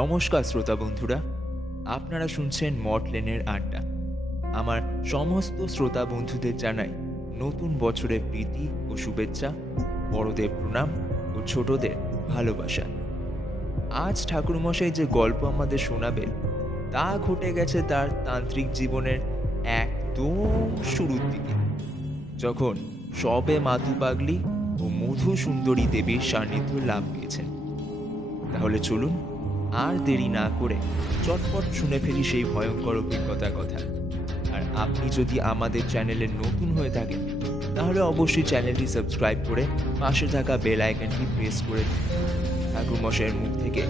নমস্কার শ্রোতা বন্ধুরা, আপনারা শুনছেন মর্টলেনের আড্ডা। আমার সমস্ত শ্রোতা বন্ধুদের জানাই নতুন বছরের প্রীতি ও শুভেচ্ছা, বড়দের প্রণাম ও ছোটদের ভালোবাসা। আজ ঠাকুরমশাই যে গল্প আমাদের শোনাবেন তা ঘটে গেছে তার তান্ত্রিক জীবনের একদম শুরুর দিকে, যখন সবে মাতু পাগলি ও মধু সুন্দরী দেবীর সান্নিধ্য লাভ পেয়েছেন। তাহলে চলুন আর দেরি না করে চটপট শুনে ফেলি সেই ভয়ঙ্কর অভিজ্ঞতার কথা। আর আপনি যদি আমাদের চ্যানেলে নতুন হয়ে থাকেন তাহলে অবশ্যই চ্যানেলটি সাবস্ক্রাইব করে পাশে থাকা বেল আইকনটি প্রেস করে দিন ঠাকুরমশাইয়ের মুখ থেকে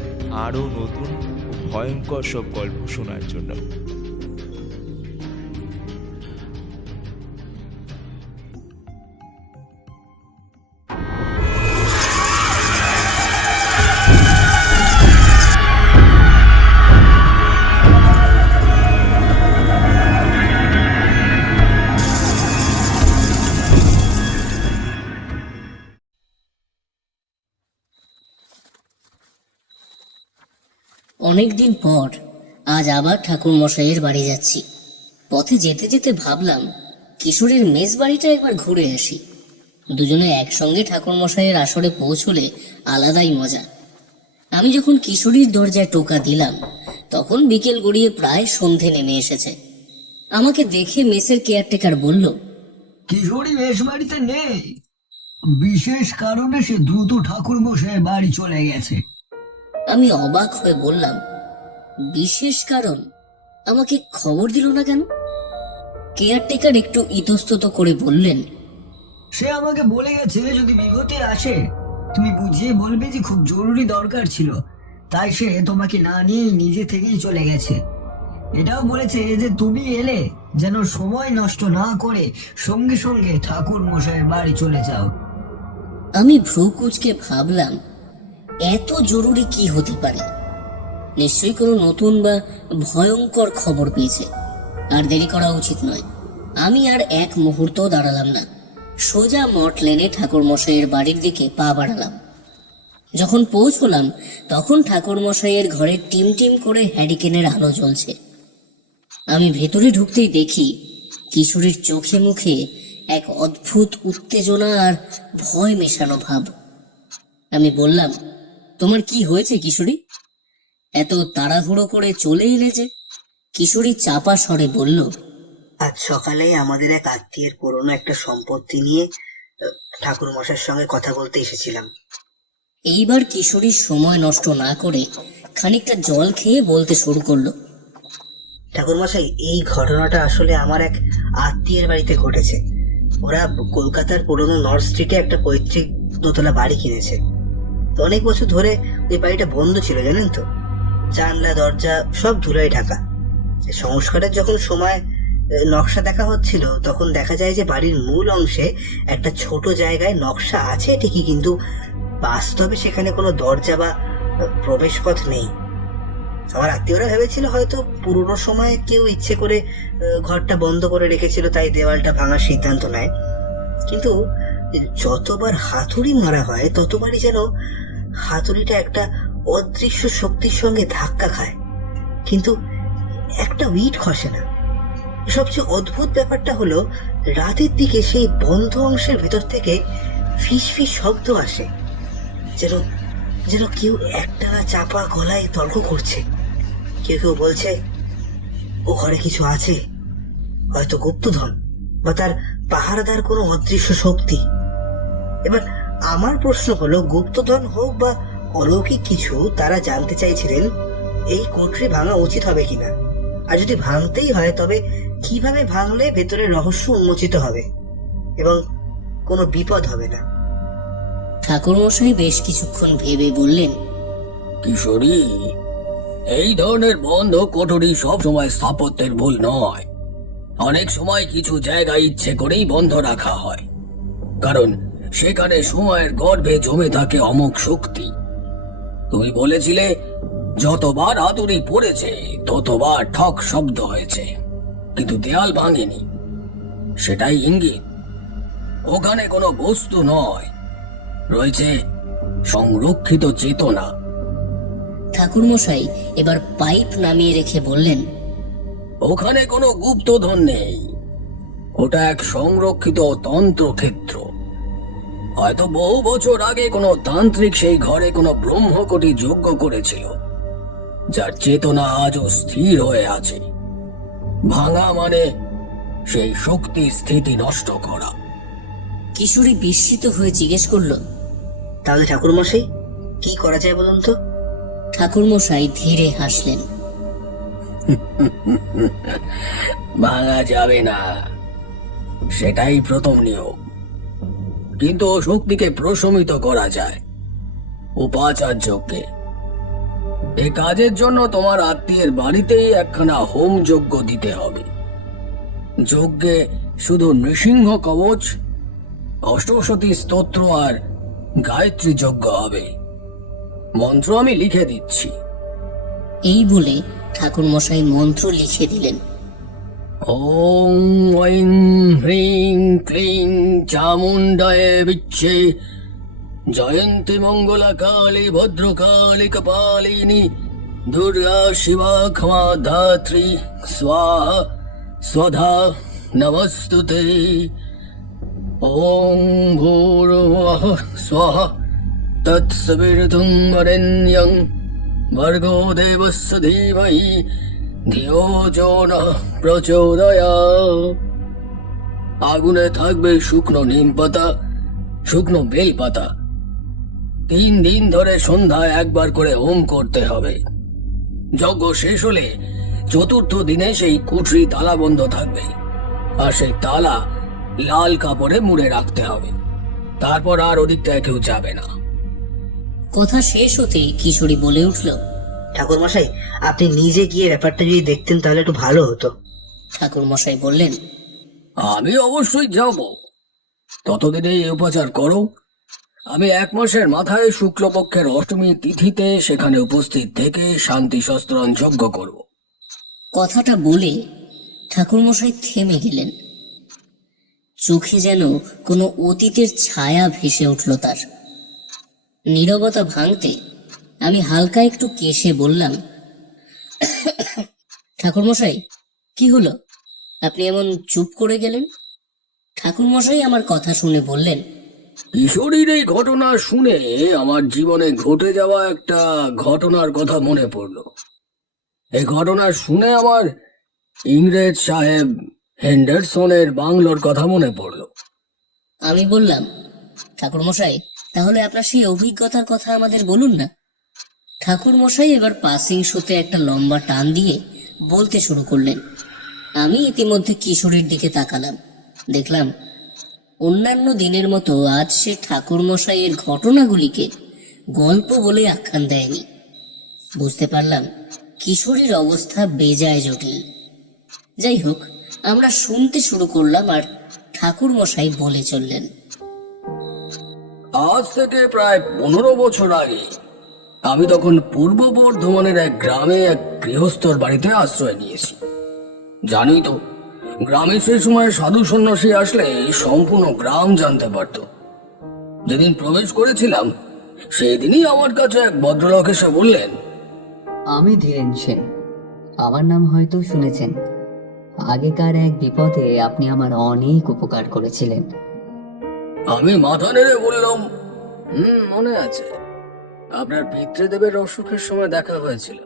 আরও নতুন ও ভয়ঙ্কর সব গল্প শোনার জন্য। অনেকদিন পর আজ আবার ঠাকুর মশাইয়ের বাড়ি যাচ্ছি। পথে যেতে যেতে ভাবলাম কিশোরীর মেস বাড়িটা একবার ঘুরে আসি। দুজনে একসঙ্গে ঠাকুর মশাইয়ের আসরে পৌঁছলে আলাদাই মজা। আমি যখন কিশোরীর দরজায় টোকা দিলাম তখন বিকেল গড়িয়ে প্রায় সন্ধে নেমে এসেছে। আমাকে দেখে মেসের কেয়ারটেকার বলল, কিশোরী মেস বাড়িতে নেই, বিশেষ কারণে সে দ্রুত ঠাকুর মশাইয়ের বাড়ি চলে গেছে। আমি অবাক হয়ে বললাম, বিশেষ কারণ? আমাকে খবর দিল না কেন? কেয়ারটেকার একটু ইতস্তত করে বললেন, সে আমাকে বলে গেছে যদি বিপদে আসে তুমি বুঝিয়ে বলবে যে খুব জরুরি দরকার ছিল, তাই সে তোমাকে না নিয়ে নিজে থেকেই চলে গেছে। এটাও বলেছে যে তুমি এলে যেন সময় নষ্ট না করে সঙ্গে সঙ্গে ঠাকুর মশাইয়ের বাড়ি চলে যাও। আমি ভ্রু কুঁচকে ভাবলাম, এত জরুরি কি হতে পারে? নিশ্চয়ই কোনো নতুন বা ভয়ঙ্কর খবর পেয়েছে। আর দেরি করা উচিত নয়। আমি আর এক মুহূর্ত দাঁড়ালাম না, সোজা মর্টলেনে ঠাকুর মশাইয়ের বাড়ির দিকে পা বাড়ালাম। যখন পৌঁছলাম তখন ঠাকুর মশাইয়ের ঘরে টিম টিম করে হ্যারিকেনের আলো জ্বলছে। আমি ভেতরে ঢুকতেই দেখি কিশোরীর চোখে মুখে এক অদ্ভুত উত্তেজনা আর ভয় মেশানো ভাব। আমি বললাম, তোমার কি হয়েছে কিশোরী? এত তাড়াহুড়ো করে চলে এলে যে? কিশোরী চাপা স্বরে বলল, আজ সকালে আমাদের এক আত্মীয়ের পুরনো একটা সম্পত্তি নিয়ে ঠাকুর মশাইয়ের সঙ্গে কথা বলতে এসেছিলাম। এইবার কিশোরীর সময় নষ্ট না করে খানিকটা জল খেয়ে বলতে শুরু করলো, ঠাকুর মশাই, এই ঘটনাটা আসলে আমার এক আত্মীয়ের বাড়িতে ঘটেছে। ওরা কলকাতার পুরনো নর্থ স্ট্রিটে একটা পৈতৃক দোতলা বাড়ি কিনেছে। তো অনেক বছর ধরে ওই বাড়িটা বন্ধ ছিল, জানেন তো, জানলা দরজা সব ধুলোয় ঢাকা। সংস্কারের যখন সময় নকশা দেখা হচ্ছিল তখন দেখা যায় যে বাড়ির মূল অংশে একটা ছোট জায়গায় নকশা আছে ঠিকই, কিন্তু বাস্তবে সেখানে কোনো দরজা বা প্রবেশ পথ নেই। আমার আত্মীয়রা ভেবেছিল হয়তো পুরোনো সময়ে কেউ ইচ্ছে করে ঘরটা বন্ধ করে রেখেছিল, তাই দেওয়ালটা ভাঙার সিদ্ধান্ত নেয়। কিন্তু যতবার হাতুড়ি মারা হয় ততবারই যেন হাতুড়িটা একটা অদৃশ্য শক্তির সঙ্গে ধাক্কা খায়, কিন্তু একটা ইট খসে না। সবচেয়ে অদ্ভুত ব্যাপারটা হলো রাতের দিকে সেই বন্ধ অংশের ভেতর থেকে ফিস ফিস শব্দ আসে, যেন যেন কেউ একটানা চাপা গলায় তর্ক করছে। কেউ কেউ বলছে ও ঘরে কিছু আছে, হয়তো গুপ্তধন বা তার পাহারাদার কোনো অদৃশ্য শক্তি। এবার আমার প্রশ্ন হলো, গুপ্তধন হোক বা অলৌকিক কিছু, তারা জানতে চাইছিলেন এই কোঠরি ভাঙা উচিত হবে কিনা, আর যদি ভাঙতেই হয় তবে কিভাবে ভাঙলে ভেতরে রহস্য উন্মোচিত হবে এবং কোনো বিপদ হবে না। ঠাকুর মশাই বেশ কিছুক্ষণ ভেবে বললেন, কিশোরী, এই ধরনের বন্ধ কোঠরি সব সময় স্থাপত্যের ভুল নয়। অনেক সময় কিছু জায়গা ইচ্ছে করেই বন্ধ রাখা হয়, কারণ সেখানে সময়ের গর্ভে জমে থাকে অমোঘ শক্তি। তুমি বলেছিলে যতবার হাতুড়ি পড়েছে ততবার ঠক শব্দ হয়েছে, কিন্তু দেয়াল ভাঙেনি। সেটাই ইঙ্গিত ওখানে কোনো বস্তু নয়, রয়েছে সংরক্ষিত চেতনা। ঠাকুরমশাই এবার পাইপ নামিয়ে রেখে বললেন, ওখানে কোনো গুপ্তধন নেই, ওটা এক সংরক্ষিত তন্ত্রক্ষেত্র। হয়তো বহু বছর আগে কোনো তান্ত্রিক সেই ঘরে কোনো ব্রহ্মকটি যজ্ঞ করেছিল, যার চেতনা আজও স্থির হয়ে আছে। ভাঙা মানে সেই শক্তির স্থিতি নষ্ট করা। কিশোরী বিস্মিত হয়ে জিজ্ঞেস করলো, তাহলে ঠাকুরমশাই কি করা যায় বলুন তো? ঠাকুরমশাই ধীরে হাসলেন। ভাঙা যাবে না, সেটাই প্রথম নিয়ম। কিন্তু ও শক্তিকে প্রশমিত করা যায় উপাচার যজ্ঞে। এই কাজের জন্য তোমার আত্মীয়ের বাড়িতেই একখানা হোম যজ্ঞ দিতে হবে। যজ্ঞে শুধু নৃসিংহ কবচ, অষ্টশতী স্তোত্র আর গায়ত্রী যজ্ঞ হবে। মন্ত্র আমি লিখে দিচ্ছি। এই বলে ঠাকুরমশাই মন্ত্র লিখে দিলেন। ওং ঐং হ্রিং ক্লিং চামুণ্ডায় বিচ্ছে জয়ন্তী মঙ্গলা কালী ভদ্রকালী কপালিনী দুর্গা শিবা ক্ষমা ধাত্রী স্বাহা স্বধা নমস্তুতে। ওং ভূর্ভুবঃ স্বাহা তৎসবিতুর্ বরেণ্যং ভর্গো দেবস্য ধীমহি ধিয়ো যো নঃ প্রচোদয়াৎ। আগুনে থাকবে শুকনো নিম পাতা, শুকনো বেল পাতা। 3 দিন ধরে সন্ধ্যায় একবার করে হোম করতে হবে। যজ্ঞ শেষ হলে চতুর্থ দিনে সেই কুঠরি তালা বন্ধ থাকবে, আর সেই তালা লাল কাপড়ে মুড়ে রাখতে হবে। তারপর আর ওদিকটায় কেউ যাবে না। কথা শেষ হতেই কিশোরী বলে উঠল, ঠাকুরমশাই আপনি নিজে গিয়ে ব্যাপারটা যদি দেখতেন তাহলে একটু ভালো হতো। ঠাকুরমশাই বললেন, আমি অবশ্যই যাব। ততদিনে এই উপাচার করো। আমি 1 মাসের মাথায় শুক্লপক্ষের অষ্টমী তিথিতে সেখানে উপস্থিত থেকে শান্তি শস্ত্রণ যজ্ঞ করব। কথাটা বলে ঠাকুরমশাই থেমে গেলেন। চোখে যেন কোনো অতীতের ছায়া ভেসে উঠল তার। নীরবতা ভাঙতে আমি হালকা একটু কেশে বললাম, ঠাকুরমশাই কি হলো, আপনি এমন চুপ করে গেলেন? ঠাকুরমশাই আমার কথা শুনে বললেন, কিশোরীর এই ঘটনা শুনে আমার জীবনে ঘটে যাওয়া একটা ঘটনার কথা মনে পড়ল। এই ঘটনা শুনে আমার ইংরেজ সাহেব হেন্ডারসনের বাংলোর কথা মনে পড়ল। আমি বললাম, ঠাকুরমশাই তাহলে আপনার সেই অভিজ্ঞতার কথা আমাদের বলুন না। ঠাকুরমশাই এবার পাসিং শোতে একটা লম্বা টান দিয়ে বলতে শুরু করলেন। আমি ইতিমধ্যে কিশোরীর দিকে তাকালাম। দেখলাম অন্যান্য দিনের মতো আজ সে ঠাকুরমশাইয়ের ঘটনাগুলিকে গল্প বলে আখ্যান দেয়নি। বুঝতে পারলাম কিশোরীর অবস্থা বেজায় জটিল। যাই হোক, আমরা শুনতে শুরু করলাম আর ঠাকুরমশাই বলে চললেন। আজ থেকে প্রায় 15 বছর আগে আমি তখন পূর্ব বর্ধমানের এক গ্রামে এক গৃহস্থর বাড়িতে আশ্রয় নিয়েছি। জানি তো, গ্রামে সেই সময় সাধু সন্ন্যাসী আসলে সম্পূর্ণ গ্রাম জানতে পারত। যেদিন প্রবেশ করেছিলাম সেই দিনই আমার কাছে এক ভদ্রলোক এসে বললেন, আমি ধীরেন সেন। আমার নাম হয়তো শুনেছেন। আগেকার এক বিপদে আপনি আমার অনেক উপকার করেছিলেন। আমি মাথা নেড়ে বললাম, মনে আছে। আপনার পিতৃদেবের অসুখের সময় দেখা হয়েছিল।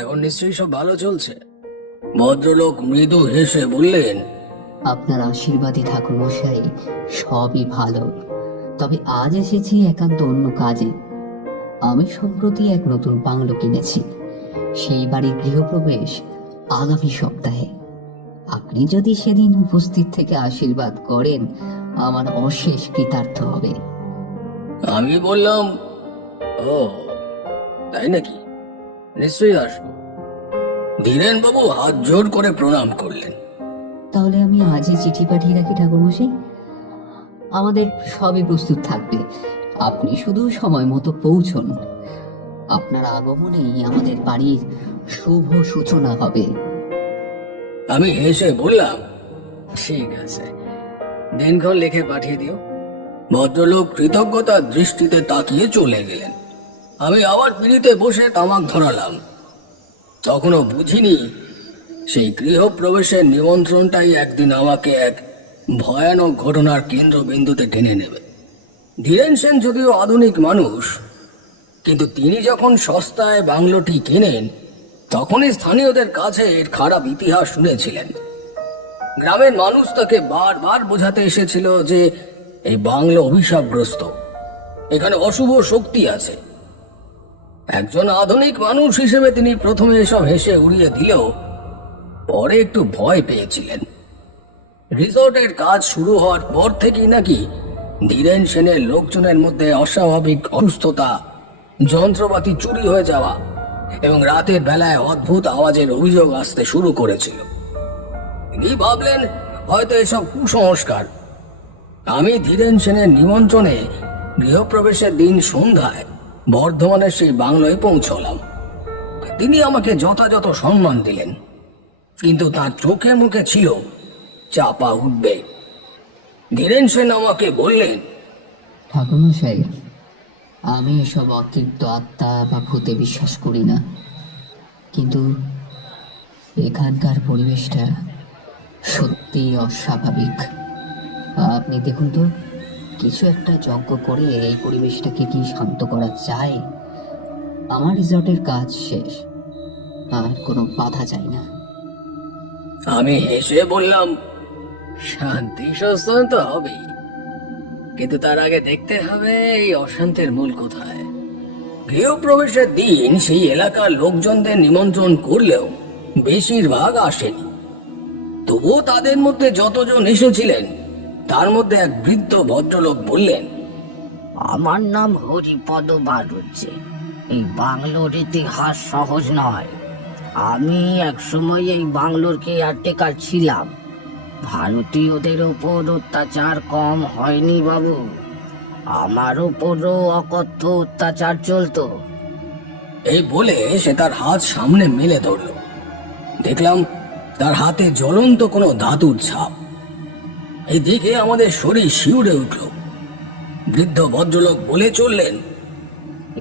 এখন নিশ্চয়ই সব ভালো চলছে। ভদ্রলোক মৃদু হেসে বললেন, আপনার আশীর্বাদী ঠাকুরমশাই, সবই ভালো। তবে আজ এসেছি একান্ত অন্য কাজে। আমি সম্প্রতি এক নতুন বাংলো কিনেছি। সেই বাড়ির গৃহপ্রবেশ আগামী সপ্তাহে। আপনি যদি সেদিন উপস্থিত থেকে আশীর্বাদ করেন, আমার অশেষ কৃতার্থ হবে। আমি বললাম, ও তাই নাকি, নিশ্চয়ই আসবো। ধীরেন বাবু হাত জোর করে প্রণাম করলেন। তাহলে আমি আজই চিঠি পাঠিয়ে রাখি ঠাকুরমশাই। আমাদের সবই প্রস্তুত থাকবে, আপনি শুধু সময় মতো পৌঁছন। আপনার আগমনেই আমাদের বাড়ির শুভ সূচনা হবে। আমি হেসে বললাম, ঠিক আছে, দিনক্ষণ লিখে পাঠিয়ে দিও। ভদ্রলোক কৃতজ্ঞতার দৃষ্টিতে তাকিয়ে চলে গেলেন। আমি আবার পিড়িতে বসে তামাক ধরালাম। তখনও বুঝিনি সেই গৃহপ্রবেশের নিমন্ত্রণটাই একদিন আমাকে এক ভয়ানক ঘটনার কেন্দ্রবিন্দুতে টেনে নেবে। ধীরেন সেন যদিও আধুনিক মানুষ, কিন্তু তিনি যখন সস্তায় বাংলোটি কেনেন তখনই স্থানীয়দের কাছে এর খারাপ ইতিহাস শুনেছিলেন। গ্রামের মানুষ তাকে বারবার বোঝাতে এসেছিল যে এই বাংলো অভিশাপগ্রস্ত, এখানে অশুভ শক্তি আছে। একজন আধুনিক মানুষ হিসেবে তিনি প্রথমে এসব হেসে উড়িয়ে দিলেও পরে একটু ভয় পেয়েছিলেন। রিসোর্টের কাজ শুরু হওয়ার পর থেকেই নাকি ধীরেন সেনের লোকজনের মধ্যে অস্বাভাবিক অসুস্থতা, যন্ত্রপাতি চুরি হয়ে যাওয়া এবং রাতের বেলায় অদ্ভুত আওয়াজের অভিযোগ আসতে শুরু করেছিল। তিনি ভাবলেন হয়তো এসব কুসংস্কার। আমি ধীরেন সেনের নিমন্ত্রণে গৃহপ্রবেশের দিন সন্ধ্যায় বর্ধমানের সেই বাংলোয় পৌঁছলাম। তিনি আমাকে যথাযথ সম্মান দিলেন, কিন্তু তার চোখে মুখে ছিল চাপা উঠবে। ধীরেন সেন আমাকে বললেন, ঠাকুরমশাই, আমি এসব অতৃপ্ত আত্মা বা ভূতে বিশ্বাস করি না, কিন্তু এখানকার পরিবেশটা সত্যিই অস্বাভাবিক। আপনি দেখুন তো, কিছু একটা যজ্ঞ করে এই পরিবেশটাকে কি শান্ত করা যায়? আমার রিসর্টের কাজ শেষ, আর কোনো বাধা চাই না। আমি হেসে বললাম, শান্তি সস্তান তো হবেই, কিন্তু তার আগে দেখতে হবে এই অশান্তির মূল কোথায়। গৃহপ্রবেশের দিন সেই এলাকার লোকজনদের নিমন্ত্রণ করলেও বেশিরভাগ আসেনি। তবুও তাদের মধ্যে যতজন এসেছিলেন তার মধ্যে এক বৃদ্ধ ভদ্রলোক বললেন, আমার নাম হরিপদ বাড়ুজ্জে। এই বাংলোর ইতিহাস সহজ নয়। আমি একসময় এই বাংলোর কেয়ারটেকার ছিলাম। ভারতীয়দের ওপর অত্যাচার কম হয়নি বাবু, আমার ওপরও অকথ্য অত্যাচার চলতো। এই বলে সে তার হাত সামনে মেলে ধরল। দেখলাম তার হাতে জ্বলন্ত কোনো ধাতুর ছাপ। এই দেখে আমাদের শরীর শিউরে উঠল। বৃদ্ধ ভদ্রলোক বলে চললেন,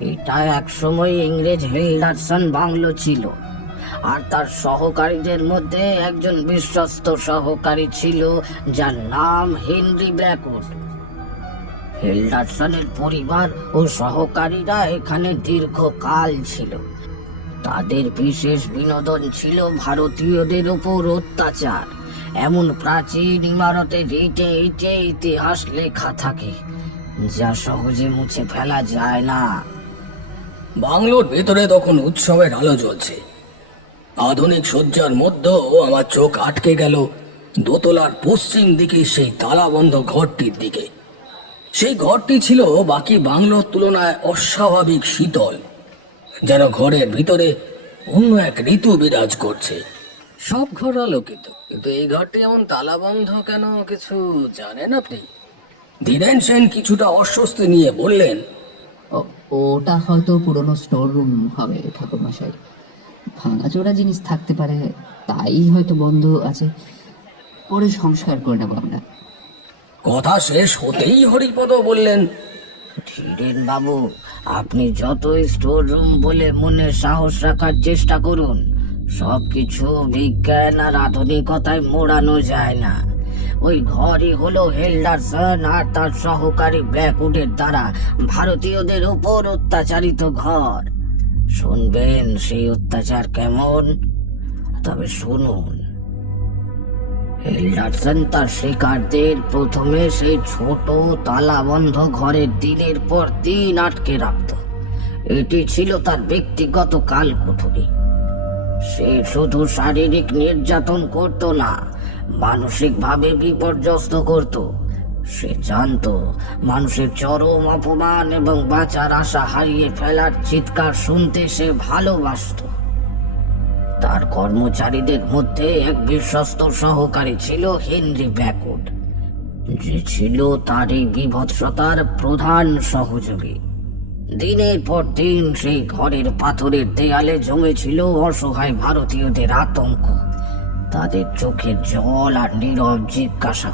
এটা একসময় ইংরেজ হেল্ডারসন বাংলো ছিল, আর তার সহকারীদের মধ্যে একজন বিশ্বস্ত সহকারী ছিল যার নাম হেনরি ব্ল্যাকউড। হেল্ডারসনের পরিবার ও সহকারীরা এখানে দীর্ঘকাল ছিল। তাদের বিশেষ বিনোদন ছিল ভারতীয়দের উপর অত্যাচার। এমন প্রাচীন ইমারতে ইটে ইটে ইতিহাস লেখা থাকে, যা সহজে মুছে ফেলা যায় না। বাংলোর ভেতরে তখন উৎসবের আলো জ্বলছে। আধুনিক সজ্জার মধ্যেও আমার চোখ আটকে গেল দোতলার পশ্চিম দিকে সেই তালাবন্ধ ঘরটির দিকে। সেই ঘরটি ছিল বাকি বাংলোর তুলনায় অস্বাভাবিক শীতল, যেন ঘরের ভিতরে অন্য এক ঋতু বিরাজ করছে। সব ঘর আলোকিত, কিন্তু এই ঘরটি এমন তালাবন্ধ কেন, কিছু জানেন আপনি? ধীরেন সেন কিছুটা অস্বস্তি নিয়ে বললেন, ওটা হয়তো পুরনো স্টোর রুম হবে ঠাকুরমশাই। ভাঙাচোরা জিনিস থাকতে পারে, তাই হয়তো বন্ধ আছে। পরে সংস্কার করে নেবো আমরা। কথা শেষ হতেই হরিপদ বললেন, ধীরেন বাবু, আপনি যতই স্টোর রুম বলে মনে সাহস রাখার চেষ্টা করুন, সবকিছু বিজ্ঞান আর আধুনিকতায় মোড়ানো যায় না। ওই ঘরই হলো হেল্ডারসন আর তার সহকারী ব্ল্যাকউডের দ্বারা ভারতীয়দের উপর অত্যাচারিত ঘর। শুনবেন সেই অত্যাচার কেমন? তবে শুনুন। হেল্ডারসন তার শিকারদের প্রথমে সেই ছোট তালাবন্ধ ঘরে দিনের পর দিন আটকে রাখত। এটি ছিল তার ব্যক্তিগত কালকুঠুরি। সে শুধু শারীরিক নির্যাতন করত না, মানসিকভাবে বিপর্যস্ত করত। সে জানতো মানুষের চরম অপমান এবং বাঁচার আশা হারিয়ে ফেলার চিৎকার শুনতে সে ভালোবাসত। তার কর্মচারীদের মধ্যে এক বিশ্বস্ত সহকারী ছিল হেনরি ব্ল্যাকউড, যে ছিল তার এই বীভৎসতার প্রধান সহযোগী। দিনের পর দিন সেই ঘরের পাথরের দেয়ালে জমেছিল অসহায় ভারতীয়দের আতঙ্ক, তাদের চোখের জল আর নীরব জিজ্ঞাসা,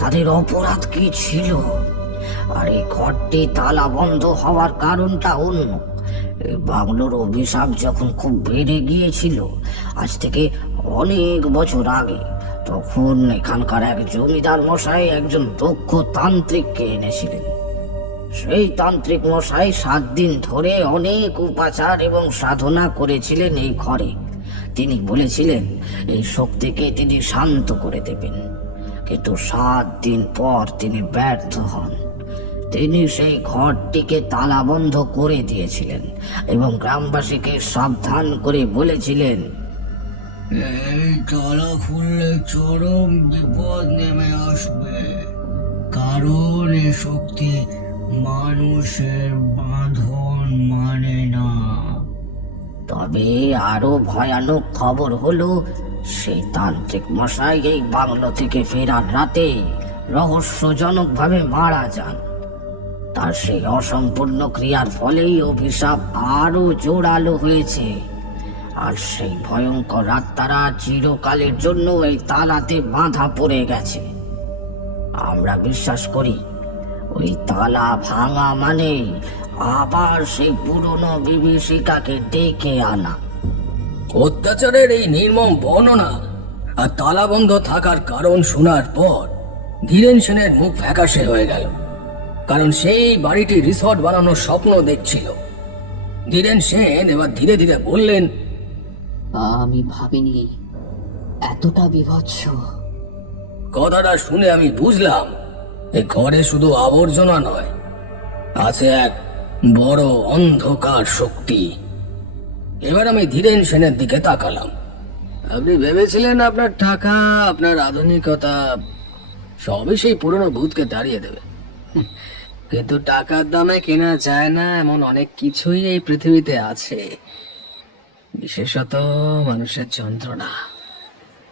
তাদের অপরাধ কি ছিল। আর এই ঘরটি তালা বন্ধ হওয়ার কারণটা অন্য। এই বাংলোর অভিশাপ যখন খুব বেড়ে গিয়েছিল, আজ থেকে অনেক বছর আগে, তখন এখানকার এক জমিদার মশাই একজন দক্ষ তান্ত্রিককে এনেছিলেন। সেই তান্ত্রিক মশাই 7 দিন ধরে অনেক উপাচার এবং সাধনা করেছিলেন এই ঘরে। তিনি বলেছিলেন এই শক্তিকে তিনি শান্ত করে দেবেন, কিন্তু 7 দিন পর তিনি ব্যর্থ হন। তিনি সেই ঘরটিকে তালাবন্ধ করে দিয়েছিলেন এবং গ্রামবাসীকে সাবধান করে বলেছিলেন, এই তালা খুললে চরম বিপদ নেমে আসবে, কারণ এই শক্তি মানুষের বাঁধন মানে না। তবে আরো ভয়ানক খবর হলো, সেই তান্ত্রিক মশাই এই বাংলো থেকে ফেরার রাতে রহস্যজনকভাবে মারা যান। তার সেই অসম্পূর্ণ ক্রিয়ার ফলেই অভিশাপ আরো জোরালো হয়েছে, আর সেই ভয়ঙ্কর আত্মারা চিরকালের জন্য এই তালাতে বাঁধা পড়ে গেছে। আমরা বিশ্বাস করি ওই তালা ভাঙা মানে আবার সেই পুরনো বিভীষিকাকে ডেকে আনা। অত্যাচারের এই নির্মম বর্ণনা আর তালাবন্ধ থাকার কারণ শোনার পর ধীরেন সেনের মুখ ফ্যাকাশে হয়ে গেল, কারণ সেই বাড়িটি রিসর্ট বানানোর স্বপ্ন দেখছিল। ধীরেন সেন এবার ধীরে ধীরে বললেন, আমি ভাবিনি এতটা বিভৎস। কথাটা শুনে আমি বুঝলাম এই ঘরে শুধু আবর্জনা নয়, আছে এক বড় অন্ধকার শক্তি। এবার আমি ধীরেন সেনের দিকে তাকালাম। আপনি ভেবেছিলেন আপনার টাকা, আপনার আধুনিকতা সবই সেই পুরনো ভূতকে দাঁড়িয়ে দেবে, কিন্তু টাকার দামে কেনা যায় না এমন অনেক কিছুই এই পৃথিবীতে আছে, বিশেষত মানুষের যন্ত্রণা।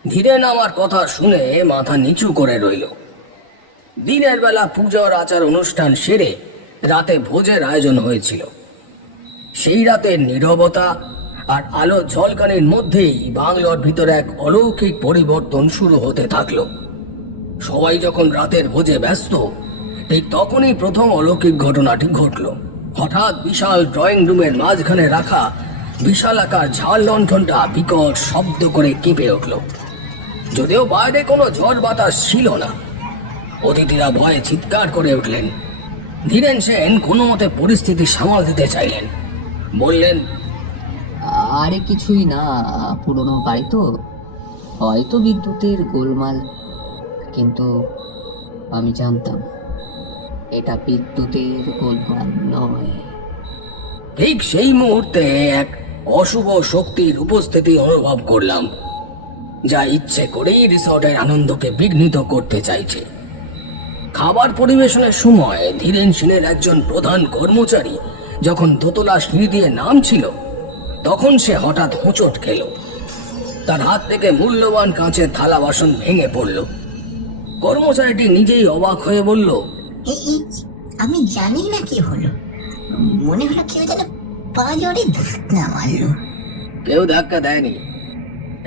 ধীরেন আমার কথা শুনে মাথা নিচু করে রইল। দিনের বেলা পূজার আচার অনুষ্ঠান সেরে রাতে ভোজের আয়োজন হয়েছিল। সেই রাতের নীরবতা আর আলো ঝলকানির মধ্যেই বাংলোর ভিতরে এক অলৌকিক পরিবর্তন শুরু হতে থাকলো। সবাই যখন রাতের ভোজে ব্যস্ত, ঠিক তখনই প্রথম অলৌকিক ঘটনাটি ঘটল। হঠাৎ বিশাল ড্রয়িং রুমের মাঝখানে রাখা বিশালাকার ঝাল লণ্ঠনটা বিকট শব্দ করে কেঁপে উঠল। যদিও বাইরে কোনো ঝড় বাতাস ছিল না, অতিথিরা ভয়ে চিৎকার করে উঠলেন। ধীরেন সেন কোনো মতে পরিস্থিতি সামাল দিতে চাইলেন। বললেন, আরে কিছুই না, পুরনো বাড়ি তো, হয়তো বিদ্যুতের গোলমাল। কিন্তু আমি জানতাম এটা বিদ্যুতের গোলমাল নয়। ঠিক সেই মুহূর্তে এক অশুভ শক্তির উপস্থিতি অনুভব করলাম, যা ইচ্ছে করেই রিসর্টের আনন্দকে বিঘ্নিত করতে চাইছে। খাবার পরিবেশনের সময় ধীরেন সেনের একজন প্রধান কর্মচারী যখন দোতলা সিঁড়ি দিয়ে নামছিল, তখন সে হঠাৎ হোঁচট খেল। তার হাত থেকে মূল্যবান কাঁচের থালা বাসন ভেঙে পড়ল। কর্মচারীটি নিজেই অবাক হয়ে বলল, আমি জানি না কি হলো, মনে হলো কেউ যেন পা জোরে ধাক্কা মারলো। কেউ ধাক্কা দেয়নি,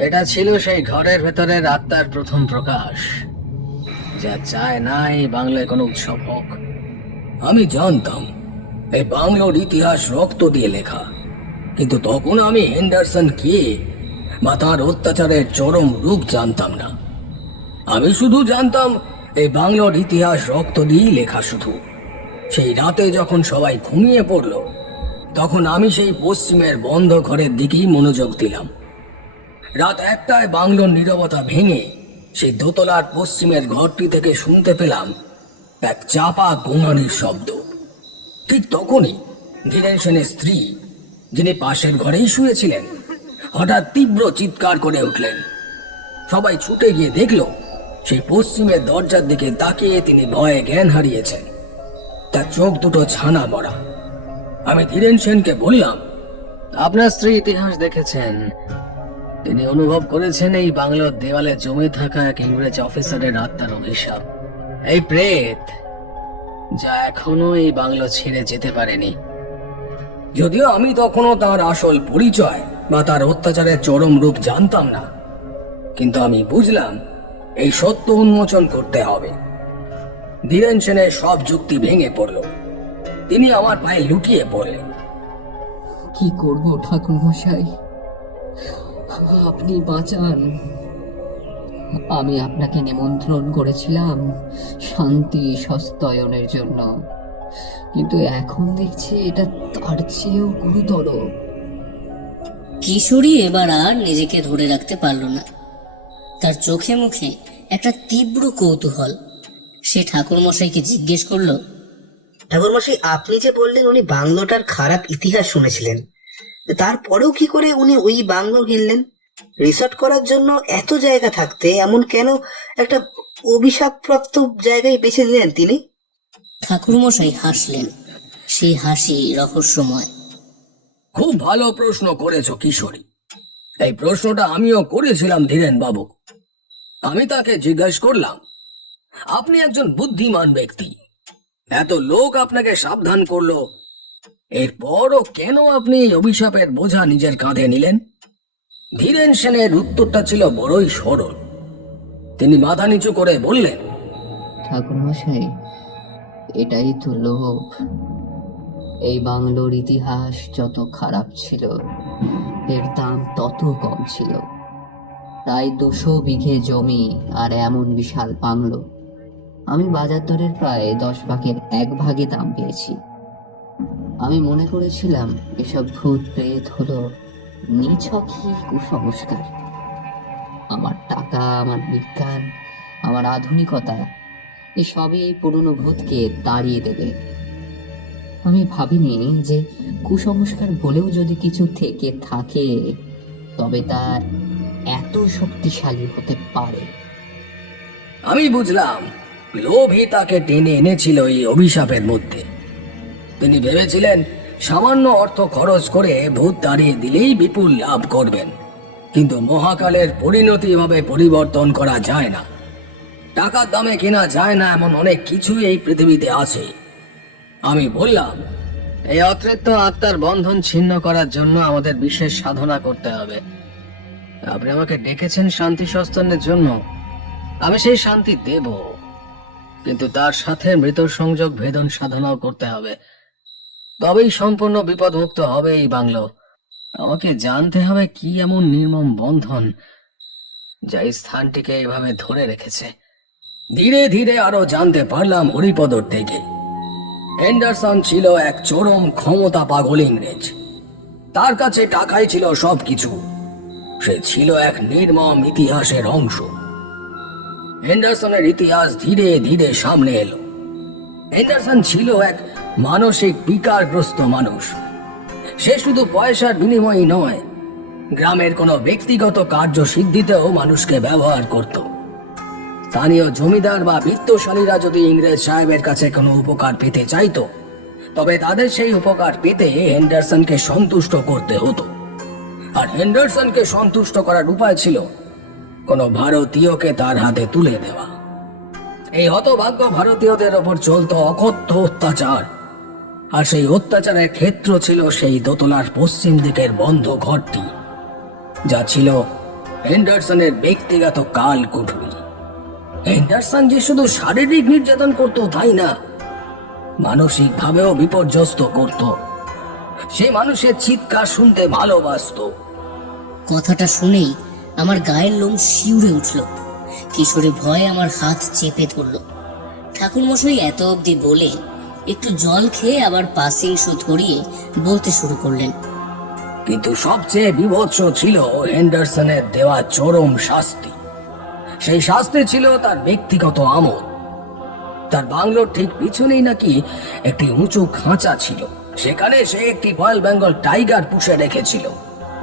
এটা ছিল সেই ঘরের ভেতরের আত্মার প্রথম প্রকাশ, যা চায় না এই বাংলায় কোনো উৎসব হোক। আমি জানতাম এই বাংলোর ইতিহাস রক্ত দিয়ে লেখা, কিন্তু তখন আমি হেন্ডারসন কে বা তার অত্যাচারের চরম রূপ জানতাম না। আমি শুধু জানতাম এই বাংলোর ইতিহাস রক্ত দিয়েই লেখা। শুধু সেই রাতে যখন সবাই ঘুমিয়ে পড়ল, তখন আমি সেই পশ্চিমের বন্ধ ঘরের দিকেই মনোযোগ দিলাম। রাত 1টায় বাংলোর নীরবতা ভেঙে সেই দোতলার পশ্চিমের ঘরটি থেকে শুনতে পেলাম এক চাপা গোঙানির শব্দ। ঠিক তখনই ধীরেন সেনের স্ত্রী, যিনি পাশের ঘরেই শুয়েছিলেন, হঠাৎ তীব্র চিৎকার করে উঠলেন। সবাই ছুটে গিয়ে দেখল সেই পশ্চিমের দরজার দিকে তাকিয়ে তিনি ভয়ে জ্ঞান হারিয়েছেন, তার চোখ দুটো ছানা মরা। আমি ধীরেন সেনকে বললাম, আপনার স্ত্রী ইতিহাস দেখেছেন, তিনি অনুভব করেছেন এই বাংলোর দেওয়ালে জমে থাকা এক ইংরেজ অফিসারের আত্মার অভিশাপ, এই প্রেত, যা এখনো এই বাংলো ছেড়ে যেতে পারেনি। যদিও আমি তখনও তার আসল পরিচয় বা তার অত্যাচারের চরম রূপ জানতাম না, কিন্তু আমি বুঝলাম এই সত্য উন্মোচন করতে হবে। ধীরেন সেনের সব যুক্তি ভেঙে পড়ল। তিনি আমার পায়ে লুটিয়ে পড়লেন। কি করব ঠাকুর মশাই, আপনি বাঁচান। আমি আপনাকে নিমন্ত্রণ করেছিলাম শান্তি সস্তায়নের জন্য, কিন্তু এখন দেখছি এটা তার চেয়েও গুরুতর। কিশোরী এবার আর নিজেকে ধরে রাখতে পারল না। তার চোখে মুখে একটা তীব্র কৌতূহল। সে ঠাকুরমশাইকে জিজ্ঞেস করলো, ঠাকুরমশাই, আপনি যে বললেন উনি বাংলোটার খারাপ ইতিহাস শুনেছিলেন, তারপরেও কি করে উনি ওই বাংলো কিনলেন? রিসর্ট করার জন্য এত জায়গা থাকতে এমন কেন একটা অভিশাপপ্রাপ্ত জায়গায় বেছে দিলেন তিনি? ঠাকুরমশাই হাসলেন। সেই হাসি রহস্যময়। খুব ভালো প্রশ্ন করেছো কিশোরী। এই প্রশ্নটা আমিও করেছিলাম ধীরেন বাবু। আমি তাকে জিজ্ঞেস করলাম, আপনি একজন বুদ্ধিমান ব্যক্তি, এত লোক আপনাকে সাবধান করলো, এরপরও কেন আপনি এই অভিশাপের বোঝা নিজের কাঁধে নিলেন? ধীরেন সেনের উত্তরটা ছিল বড়ই সরল। তিনি মাথা নিচু করে বললেন, ঠাকুরমশাই, এটাই তো লোভ। এই বাংলোর ইতিহাস যত খারাপ ছিল, এর দাম তত কম ছিল। প্রায় 200 বিঘে জমি আর এমন বিশাল বাংলো। আমি বাজার দরের প্রায় 10 ভাগের 1 ভাগে দাম পেয়েছি। আমি মনে করেছিলাম এসব ভূত প্রেত হলো নিছকই কুসংস্কার। আমার টাকা, আমার বিজ্ঞান, আমার আধুনিকতা এসবই পুরনো ভূতকে তাড়িয়ে দেবে। আমি ভাবিনি যে কুসংস্কার বলেও যদি কিছু থেকে থাকে, তবে তার এত শক্তিশালী হতে পারে। আমি বুঝলাম লোভই তাকে টেনে এনেছিল এই অভিশাপের মধ্যে। তিনি ভেবেছিলেন সামান্য অর্থ খরচ করে ভূত তাড়িয়ে দিলেই বিপুল লাভ করবেন, কিন্তু মহাকালের পরিণতি এভাবে পরিবর্তন করা যায় না। টাকার দামে কেনা যায় না এমন অনেক কিছুই এই পৃথিবীতে আছে। আমি বললাম, এই অতৃপ্ত আত্মার বন্ধন ছিন্ন করার জন্য আমাদের বিশেষ সাধনা করতে হবে। আপনি আমাকে ডেকেছেন শান্তি সস্তানের জন্য, আমি সেই শান্তি দেব, কিন্তু তার সাথে মৃত সংযোগ ভেদন সাধনাও করতে হবে। তবেই সম্পূর্ণ বিপদমুক্ত হবে এই বাংলো। আমাকে জানতে হবে কি এমন নির্মম বন্ধন যা এই স্থানটিকে এভাবে ধরে রেখেছে। ধীরে ধীরে আরো জানতে পারলাম হরিপদর থেকে। হেন্ডারসন ছিল এক চরম ক্ষমতা পাগল ইংরেজ। তার কাছে টাকাই ছিল সবকিছু। সে ছিল এক নির্মম ইতিহাসের অংশ। হেন্ডারসনের ইতিহাস ধীরে ধীরে সামনে এলো। হেন্ডারসন ছিল এক মানসিক বিকারগ্রস্ত মানুষ। সে শুধু পয়সার বিনিময়ই নয়, গ্রামের কোনো ব্যক্তিগত কার্য সিদ্ধিতেও মানুষকে ব্যবহার করত। স্থানীয় জমিদার বা বিত্তশালীরা যদি ইংরেজ সাহেবের কাছে কোনো উপকার পেতে চাইতো, তবে তাদের সেই উপকার পেতে হেন্ডারসনকে সন্তুষ্ট করতে হতো। আর হেন্ডারসনকে সন্তুষ্ট করার উপায় ছিল কোনো ভারতীয়কে তার হাতে তুলে দেওয়া। এই হতভাগ্য ভারতীয়দের ওপর চলত অকথ্য অত্যাচার, আর সেই অত্যাচারের ক্ষেত্র ছিল সেই দোতলার পশ্চিম দিকের বন্ধ ঘরটি, যা ছিল হেন্ডারসনের ব্যক্তিগত কাল কুঠুরি। হেন্ডারসন যে শুধু শারীরিক নির্যাতন করত তাই না, মানসিক ভাবেও বিপর্যস্ত করত। সে মানুষের চিৎকার শুনতে ভালোবাসতো। কথাটা শুনেই আমার গায়ের লোম শিউরে উঠল। কিশোরী ভয়ে আমার হাত চেপে ধরল। ঠাকুরমশাই এত অবধি বলে একটু জল খেয়ে আবার পাসিং শু ধরিয়ে বলতে শুরু করলেন, কিন্তু সবচেয়ে বিভৎস ছিল হেন্ডারসনের দেওয়া চরম শাস্তি। সেই শাস্তি ছিল তার ব্যক্তিগত আমোদ। তার বাংলোর ঠিক পিছনেই নাকি একটি উঁচু খাঁচা ছিল। সেখানে সে একটি রয়্যাল বেঙ্গল টাইগার পুষে রেখেছিল।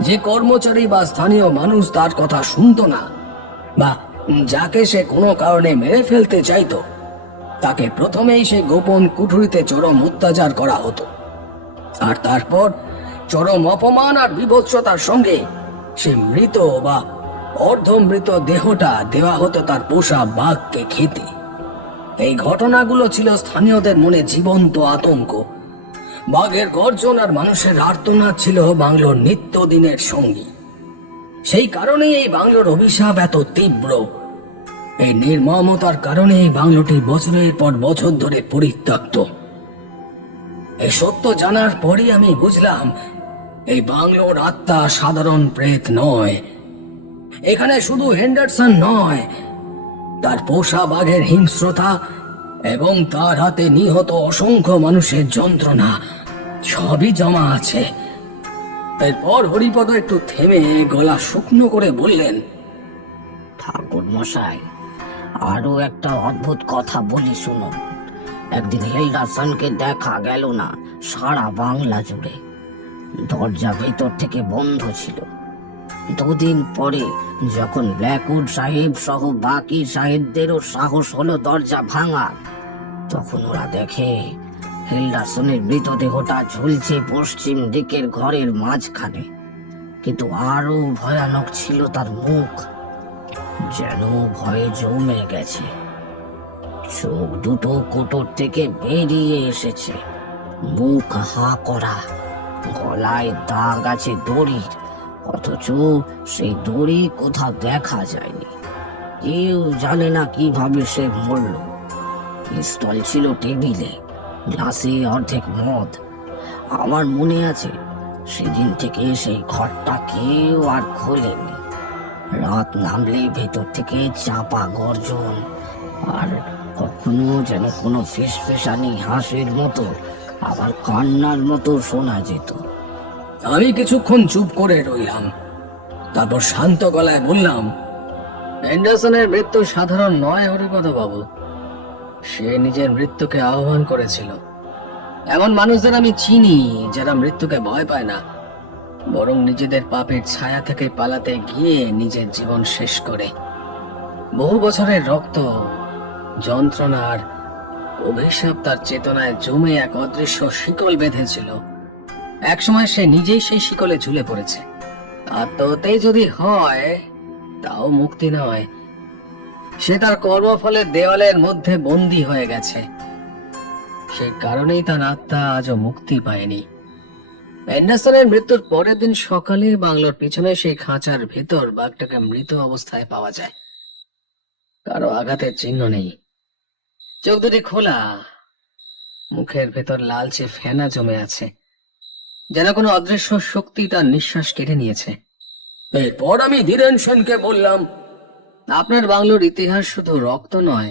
যে কর্মচারী বা স্থানীয় মানুষ তার কথা শুনতো না, বা যাকে সে কোনো কারণে মেরে ফেলতে চাইতো, তাকে প্রথমেই সে গোপন কুঠুরিতে চরম অত্যাচার করা হতো। আর তারপর চরম অপমান আর বিভৎসতার সঙ্গে সে মৃত বা অর্ধমৃত দেহটা দেওয়া হতো তার পোষা বাঘকে খেতে। এই ঘটনাগুলো ছিল স্থানীয়দের মনে জীবন্ত আতঙ্ক। বাঘের গর্জন আর মানুষের আর্তনাদ ছিল বাংলোর নিত্যদিনের সঙ্গী। সেই কারণেই এই বাংলোর অভিশাপ এত তীব্র। এই নির্মমতার কারণে এই বাংলোটি বছরের পর বছর ধরে পরিত্যক্ত। এই সত্য জানার পরই আমি বুঝলাম এই বাংলোর আত্মা সাধারণ প্রেত নয়। এখানে শুধু হেন্ডারসন নয়, তার পোষা বাঘের হিংস্রতা এবং তার হাতে নিহত অসংখ্য মানুষের যন্ত্রণা সবই জমা আছে। এরপর হরিপদ একটু থেমে গলা শুকনো করে বললেন, ঠাকুর মশাই, আরো একটা অদ্ভুত কথা বলি শুনুন। একদিন হেলডারসনকে দেখা গেল না সারা বাংলা জুড়ে। দরজা ভেতর থেকে বন্ধ ছিল। দুদিন পরে যখন ব্ল্যাকউড সাহেব সহ বাকি সাহেবদেরও সাহস হলো দরজা ভাঙার, তখন ওরা দেখে হেলডারসনের মৃতদেহটা ঝুলছে পশ্চিম দিকের ঘরের মাঝখানে। কিন্তু আরো ভয়ানক ছিল তার মুখ, যেন ভয়ে জমে গেছে। চোখ দুটো কোটর থেকে বেরিয়ে এসেছে, মুখ হা করা, গলায় দাগ আছে দড়ির, অথচ সেই দড়ি কোথাও দেখা যায়নি। কেউ জানে না কিভাবে সে মরল। পিস্তল ছিল টেবিলে, গ্লাসে অর্ধেক মদ। আমার মনে আছে সেদিন থেকে সেই ঘরটা কেউ আর খোলেনি। রাত নামলে ভেতর থেকে চাপা গর্জন, আর কখনো যেন কোনো ফিসফিসানি হাসির মতো, আবার কান্নার মতো শোনা যেত। আমি কিছুক্ষণ চুপ করে রইলাম। তারপর শান্ত গলায় বললাম, অ্যান্ডারসনের মৃত্যু সাধারণ নয় হরিপদ বাবু। সে নিজের মৃত্যুকে আহ্বান করেছিল। এমন মানুষদের আমি চিনি যারা মৃত্যুকে ভয় পায় না, বরং নিজেদের পাপের ছায়া থেকে পালাতে গিয়ে নিজের জীবন শেষ করে। বহু বছরের রক্ত, যন্ত্রণার অভিশাপ তার চেতনায় জমে এক অদৃশ্য শিকল বেঁধেছিল। একসময় সে নিজেই সেই শিকলে ঝুলে পড়েছে। আত্মহত্যাই যদি হয় তাও মুক্তি নয়, সে তার কর্মফলের দেওয়ালের মধ্যে বন্দী হয়ে গেছে। সে কারণেই তার আত্মা আজও মুক্তি পায়নি। অ্যান্ডারসনের মৃত্যুর পরের দিন সকালে বাংলোর পিছনে সেই খাঁচার ভেতর বাঘটাকে মৃত অবস্থায় পাওয়া যায়। কারো আঘাতের চিহ্ন নেই, চোখ দুটি খোলা, মুখের ভেতর লালচে ফেনা জমে আছে, যেন কোনো অদৃশ্য শক্তি তার নিঃশ্বাস কেড়ে নিয়েছে। এরপর আমি ধীরেন সেনকে বললাম, আপনার বাংলোর ইতিহাস শুধু রক্ত নয়,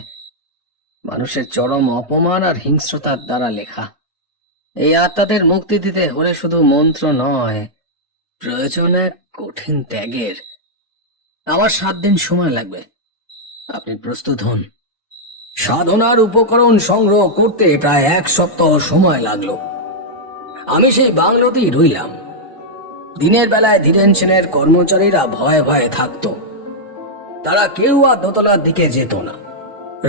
মানুষের চরম অপমান আর হিংস্রতার দ্বারা লেখা। এই আত্মাদের মুক্তি দিতে হলে শুধু মন্ত্র নয়, প্রয়োজন এক কঠিন ত্যাগের। আমার 7 দিন সময় লাগবে, আপনি প্রস্তুত হন। সাধনার উপকরণ সংগ্রহ করতে প্রায় 1 সপ্তাহ সময় লাগলো। আমি সেই বাংলোতেই রইলাম। দিনের বেলায় ধীরেন সেনের কর্মচারীরা ভয়ে ভয়ে থাকতো। তারা কেউ আর দোতলার দিকে যেত না।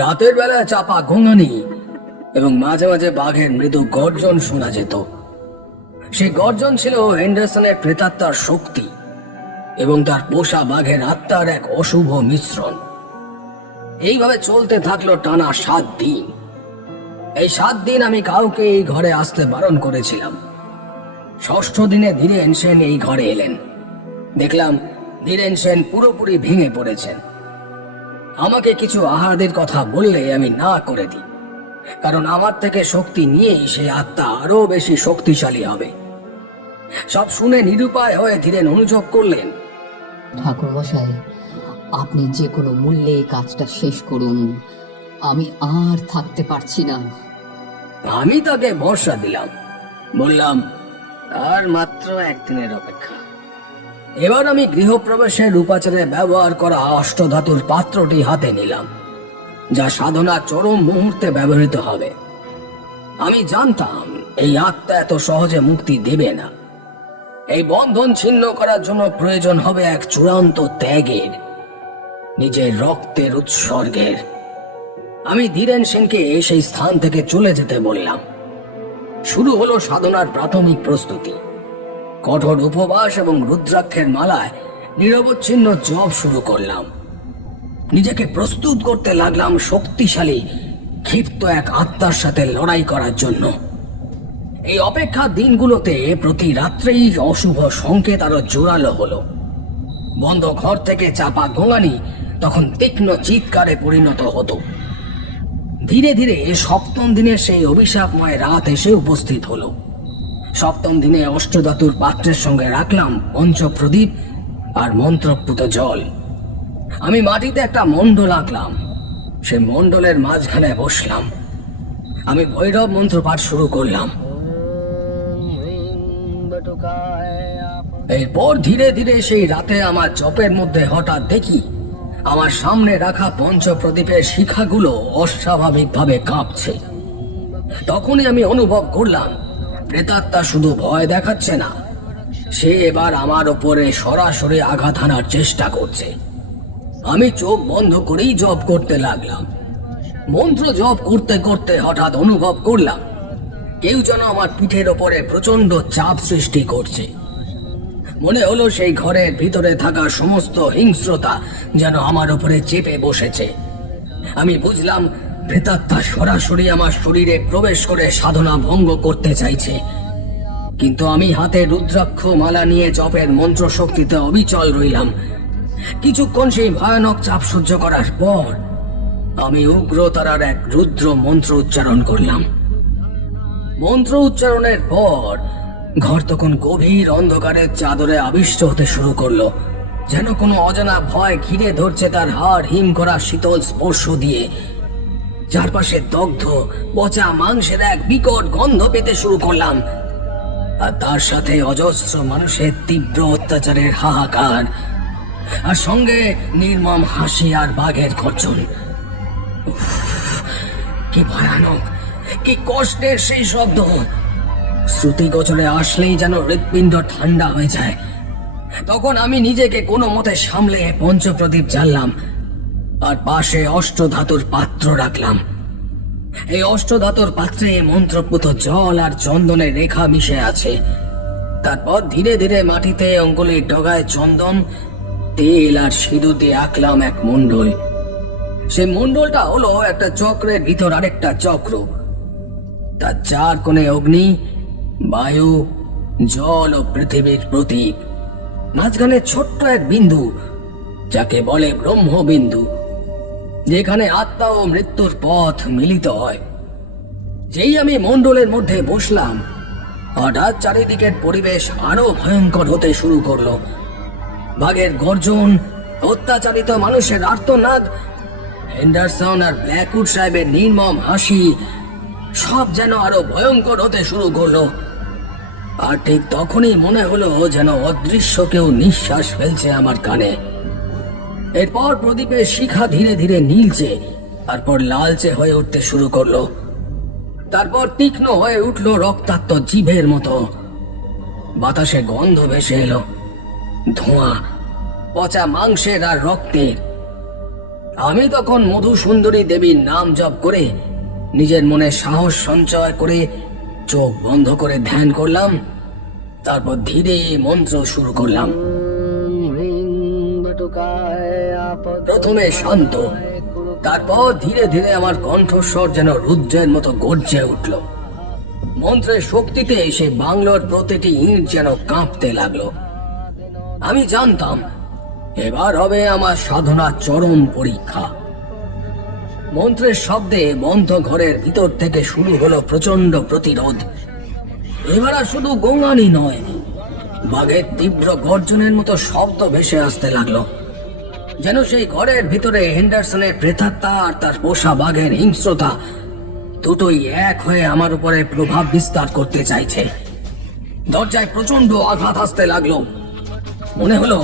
রাতের বেলায় চাপা ঘুঙানি এবং মাঝে মাঝে বাঘের মৃদু গর্জন শোনা যেত। সেই গর্জন ছিল হেন্ডারসনের প্রেতাত্মার শক্তি এবং তার পোষা বাঘের আত্মার এক অশুভ মিশ্রণ। এইভাবে চলতে থাকলো টানা 7 দিন। এই 7 দিন আমি কাউকে এই ঘরে আসতে বারণ করেছিলাম। 6ষ্ঠ দিনে ধীরেন সেন এই ঘরে এলেন। দেখলাম ধীরেন সেন পুরোপুরি ভেঙে পড়েছেন। আমাকে কিছু আহারের কথা বললে আমি না করে দিই, কারণ আমার থেকে শক্তি নিয়েই সেই আত্মা আরো বেশি শক্তিশালী হবে। সব শুনে নিরুপায় হয়ে ধীরেন অনুযোগ করলেন, ঠাকুর মশাই, আপনি যে কোনো মূল্যে এই কাজটা শেষ করুন, আমি আর থাকতে পারছি না। আমি তাকে ভরসা দিলাম, বললাম, আর মাত্র 1 দিনের অপেক্ষা। এবার আমি গৃহপ্রবেশের উপাচারে ব্যবহার করা অষ্টধাতুর পাত্রটি হাতে নিলাম, যা সাধনার চরম মুহূর্তে ব্যবহৃত হবে। আমি জানতাম এই আত্মা এত সহজে মুক্তি দেবে না। এই বন্ধন ছিন্ন করার জন্য প্রয়োজন হবে এক চূড়ান্ত ত্যাগের, নিজের রক্তের উৎসর্গের। আমি ধীরেন সেনকে সেই স্থান থেকে চলে যেতে বললাম। শুরু হলো সাধনার প্রাথমিক প্রস্তুতি। কঠোর উপবাস এবং রুদ্রাক্ষের মালায় নিরবচ্ছিন্ন জপ শুরু করলাম। নিজেকে প্রস্তুত করতে লাগলাম শক্তিশালী ক্ষিপ্ত এক আত্মার সাথে লড়াই করার জন্য। এই অপেক্ষার দিনগুলোতে প্রতি রাত্রেই অশুভ সংকেত আরো জোরালো হলো। বন্ধ ঘর থেকে চাপা গোঙানি তখন তীক্ষ্ণ চিৎকারে পরিণত হতো। ধীরে ধীরে 7ম দিনের সেই অভিশাপময় রাত এসে উপস্থিত হলো। সপ্তম দিনে অষ্টধাতুর পাত্রের সঙ্গে রাখলাম পঞ্চপ্রদীপ আর মন্ত্রপ্লুত জল। আমি মাটিতে একটা মণ্ডল আঁকলাম, সে মণ্ডলের মাঝখানে বসলাম। আমি ভৈরব মন্ত্র পাঠ শুরু করলাম। এরপর ধীরে ধীরে সেই রাতে আমার চপের মধ্যে হঠাৎ দেখি আমার সামনে রাখা পঞ্চপ্রদীপের শিখাগুলো অস্বাভাবিকভাবে কাঁপছে। তখনই আমি অনুভব করলাম প্রেতাত্মা শুধু ভয় দেখাচ্ছে না, সে এবার আমার ওপরে সরাসরি আঘাত হানার চেষ্টা করছে। আমি চোখ বন্ধ করেই জপ করতে লাগলাম। মন্ত্র জপ করতে করতে হঠাৎ অনুভব করলাম কেউ যেন আমার পিঠের ওপরে প্রচন্ড চাপ সৃষ্টি করছে। মনে হলো সেই ঘরের ভিতরে থাকা সমস্ত হিংস্রতা যেন আমার উপরে চেপে বসেছে। আমি বুঝলাম প্রেতাত্মা সরাসরি আমার শরীরে প্রবেশ করে সাধনা ভঙ্গ করতে চাইছে। কিন্তু আমি হাতে রুদ্রাক্ষ মালা নিয়ে জপের মন্ত্র শক্তিতে অবিচল রইলাম। কিছুক্ষণ সেই ভয়ানক চাপ সহ্য করার পর আমি উগ্রতারার এক রুদ্র মন্ত্র উচ্চারণ করলাম। মন্ত্র উচ্চারণের পর ঘর তখন গভীর অন্ধকারের চাদরে আবিষ্ট হতে শুরু করলো, যেন কোনো অজানা ভয় ঘিরে ধরছে তার হাড় হিম করা শীতল স্পর্শ দিয়ে। চারপাশে দগ্ধ পচা মাংসের এক বিকট গন্ধ পেতে শুরু করলাম, আর তার সাথে অজস্র মানুষের তীব্র অত্যাচারের হাহাকার, আর সঙ্গে নির্মম হাসি আর বাঘের গর্জন। উফ, কি ভয়ানক, কি কষ্টের সেই শব্দ! শ্রুতি গোচরে আসলেই যেন হৃৎপিণ্ড ঠান্ডা হয়ে যায়। তখন আমি নিজেকে কোনো মতে সামলে পঞ্চপ্রদীপ জ্বাললাম আর পাশে অষ্টধাতুর পাত্র রাখলাম। এই অষ্টধাতুর পাত্রে মন্ত্রপ্লুত জল আর চন্দনের রেখা মিশে আছে। তারপর ধীরে ধীরে মাটিতে অঙ্গুলির ডগায় চন্দন, তেল আর সিঁদুর দিয়ে আঁকলাম এক মণ্ডল। সেই মণ্ডলটা হলো একটা চক্রের ভিতর আরেকটা চক্র। তার চার কোণে অগ্নি, বায়ু, জল ও পৃথিবীর প্রতীক। মাঝখানে ছোট্ট এক বিন্দু, যাকে বলে ব্রহ্মবিন্দু, যেখানে আত্মা ও মৃত্যুর পথ মিলিত হয়। যেই আমি মণ্ডলের মধ্যে বসলাম, হঠাৎ চারিদিকের পরিবেশ আরো ভয়ঙ্কর হতে শুরু করলো। বাঘের গর্জন, অত্যাচারিত মানুষের আর্তনাদ, হেন্ডারসন আর ব্ল্যাকউড সাহেবের নির্মম হাসি, সব যেন আরো ভয়ঙ্কর হতে শুরু করলো। আর ঠিক তখনই মনে হলো যেন অদৃশ্য কেউ নিঃশ্বাস ফেলছে আমার কানে। এরপর প্রদীপের শিখা ধীরে ধীরে নীলচে, তারপর লালচে হয়ে উঠতে শুরু করলো। তারপর তীক্ষ্ণ হয়ে উঠলো রক্তাক্ত জিভের মতো। বাতাসে গন্ধ ভেসে এলো, ধোঁয়া, পচা মাংসের আর রক্তের। আমি তখন মধু সুন্দরী দেবীর নাম জপ করে নিজের মনে সাহস সঞ্চয় করে চোখ বন্ধ করে ধ্যান করলাম। তারপর ধীরে মন্ত্র শুরু করলাম। প্রথমে শান্ত, তারপর ধীরে ধীরে আমার কণ্ঠস্বর যেন রুদ্রের মতো গর্জে উঠল। মন্ত্রের শক্তিতে সে বাংলোর প্রতিটি ইঁট যেন কাঁপতে লাগলো। আমি জানতাম এবার হবে আমার সাধনার চরম পরীক্ষা। মন্ত্রের শব্দে বন্ধ ঘরের ভিতর থেকে শুরু হলো প্রচন্ড প্রতিরোধ। এবার আর শুধু গোঙানি নয়, বাঘের তীব্র গর্জনের মতো শব্দ ভেসে আসতে লাগলো, যেন সেই ঘরের ভিতরে হেন্ডারসনের প্রেতাত্মা আর তার পোষা বাঘের হিংস্রতা দুটোই এক হয়ে আমার উপরে প্রভাব বিস্তার করতে চাইছে। দরজায় প্রচন্ড আঘাত আসতে লাগলো। মনে হলো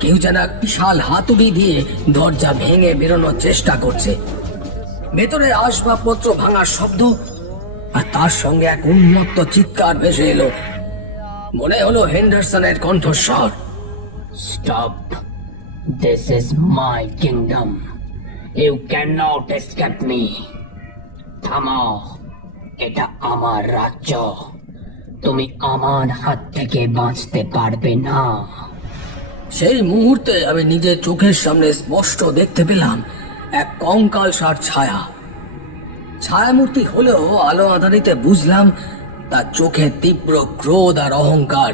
কেউ যেন এক বিশাল হাতুড়ি দিয়ে দরজা ভেঙে বেরোনোর চেষ্টা করছে। ভেতরে আসবাবপত্র ভাঙার শব্দ, আর তার সঙ্গে এক উন্মত্ত চিৎকার ভেসে এলো। মনে হলো হেন্ডারসনের কণ্ঠস্বর, Stop. This is my kingdom. You cannot escape me. থামাও, এটা আমার রাজ্য। তুমি আমার হাত থেকে বাঁচতে পারবে না। সেই মুহূর্তে আমি নিজের চোখের সামনে স্পষ্ট দেখতে পেলাম এক কঙ্কালসার ছায়া। ছায়ামূর্তি হলেও আলো আঁধারিতে বুঝলাম তার চোখে তীব্র ক্রোধ আর অহংকার।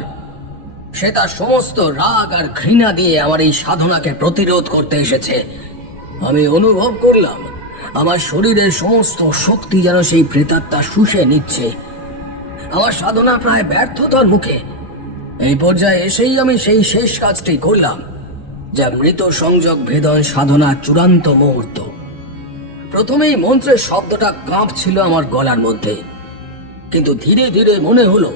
সে তার সমস্ত রাগ আর ঘৃণা দিয়ে আমার এই সাধনাকে প্রতিরোধ করতে এসেছে। আমি অনুভব করলাম আমার শরীরের সমস্ত শক্তি যেন সেই প্রেতাত্মা শুষে নিচ্ছে। আমার সাধনা প্রায় ব্যর্থতার মুখে। এই পর্যায়ে এসেই আমি সেই শেষ কাজটি করলাম, যা মৃত সংযোগ ভেদন সাধনার চূড়ান্ত মুহূর্ত। প্রথমেই মন্ত্রের শব্দটা কাঁপছিল আমার গলার মধ্যে, কিন্তু ধীরে ধীরে মনে হলো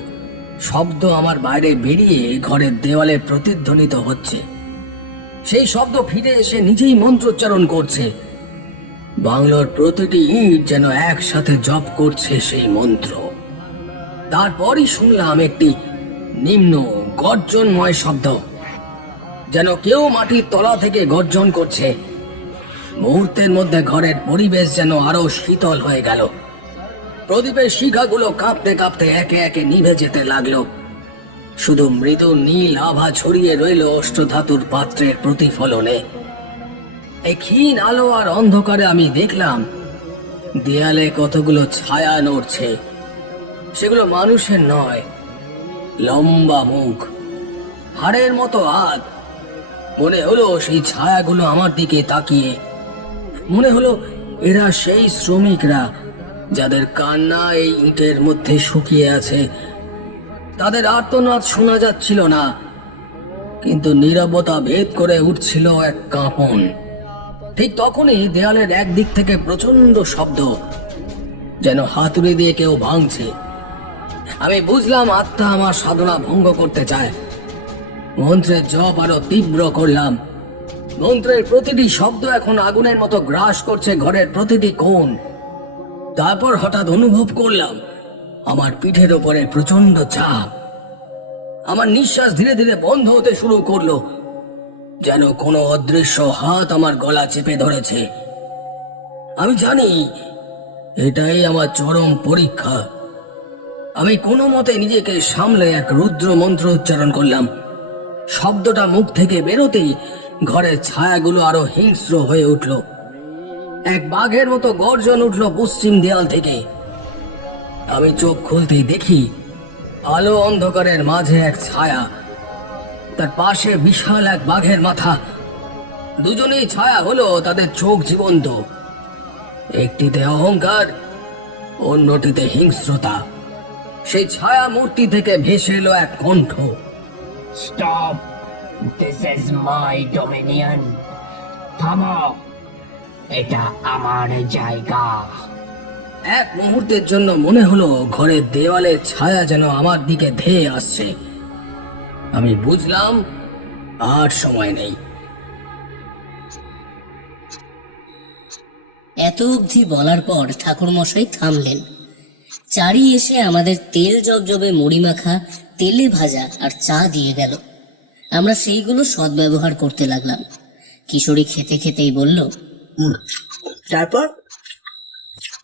শব্দ আমার বাইরে বেরিয়ে ঘরের দেওয়ালে প্রতিধ্বনিত হচ্ছে। সেই শব্দ ফিরে এসে নিজেই মন্ত্রোচ্চারণ করছে। বাংলোর প্রতিটি ইট যেন একসাথে জপ করছে সেই মন্ত্র। তারপরই শুনলাম একটি নিম্ন গর্জনময় শব্দ, যেন কেউ মাটির তলা থেকে গর্জন করছে। মুহূর্তের মধ্যে ঘরের পরিবেশ যেন আরো শীতল হয়ে গেল। প্রদীপের শিখাগুলো কাঁপতে কাঁপতে একে একে নিভে যেতে লাগলো। শুধু মৃদু নীল আভা ছড়িয়ে রইল অষ্টধাতুর পাত্রের প্রতিফলনে। এই ক্ষীণ আলো আর অন্ধকারে আমি দেখলাম দেয়ালে কতগুলো ছায়া নড়ছে। সেগুলো মানুষের নয়, লম্বা মুখ, হাড়ের মতো হাত। মনে হলো সেই ছায়াগুলো আমার দিকে তাকিয়ে। মনে হলো এরা সেই শ্রমিকরা যাদের কান্না এই ইটের মধ্যে শুকিয়ে আছে। তাদের আর্তনাদ শোনা যাচ্ছিল না, কিন্তু নীরবতা ভেদ করে উঠছিল এক কাঁপন। ঠিক তখনই দেয়ালের একদিক থেকে প্রচন্ড শব্দ, যেন হাতুড়ি দিয়ে কেউ ভাঙছে। আমি বুঝলাম আত্মা আমার সাধনা ভঙ্গ করতে চায়। মন্ত্রের জপ আরো তীব্র করলাম। মন্ত্রের প্রতিটি শব্দ এখন আগুনের মতো গ্রাস করছে ঘরের প্রতিটি কোণ। তারপর হঠাৎ অনুভব করলাম আমার পিঠের ওপরে প্রচন্ড চাপ। আমার নিঃশ্বাস ধীরে ধীরে বন্ধ হতে শুরু করলো, যেন কোনো অদৃশ্য হাত আমার গলা চেপে ধরেছে। আমি জানি এটাই আমার চরম পরীক্ষা। আমি কোনো মতে নিজেকে সামলে এক রুদ্র মন্ত্র উচ্চারণ করলাম। শব্দটা মুখ থেকে বেরোতেই ঘরের ছায়াগুলো আরো হিংস্র হয়ে উঠল। এক বাঘের মতো গর্জন উঠল পশ্চিম দেয়াল থেকে। আমি চোখ খুলতেই দেখি আলো অন্ধকারের মাঝে এক ছায়া, তার পাশে বিশাল এক বাঘের মাথা। দুজনেই ছায়া হলো, তাদের চোখ জীবন্ত। একটিতে অহংকার, অন্যটিতে হিংস্রতা। সেই ছায়া মূর্তি থেকে ভেসে এলো এক কণ্ঠ, stop, this is my Dominion. থামো, এটা আমার জায়গা। এক মুহূর্তের জন্য মনে হলো ঘরের দেওয়ালের ছায়া যেন আমার দিকে ধেয়ে আসছে। আমি বুঝলাম আর সময় নেই। এত অবধি বলার পর ঠাকুরমশাই থামলেন। চারি এসে আমাদের তেল জবজবে মুড়ি মাখা, তেলে ভাজা আর চা দিয়ে গেল। আমরা সেইগুলো সদ্ব্যবহার করতে লাগলাম। কিশোরী খেতে খেতেই বলল, তারপর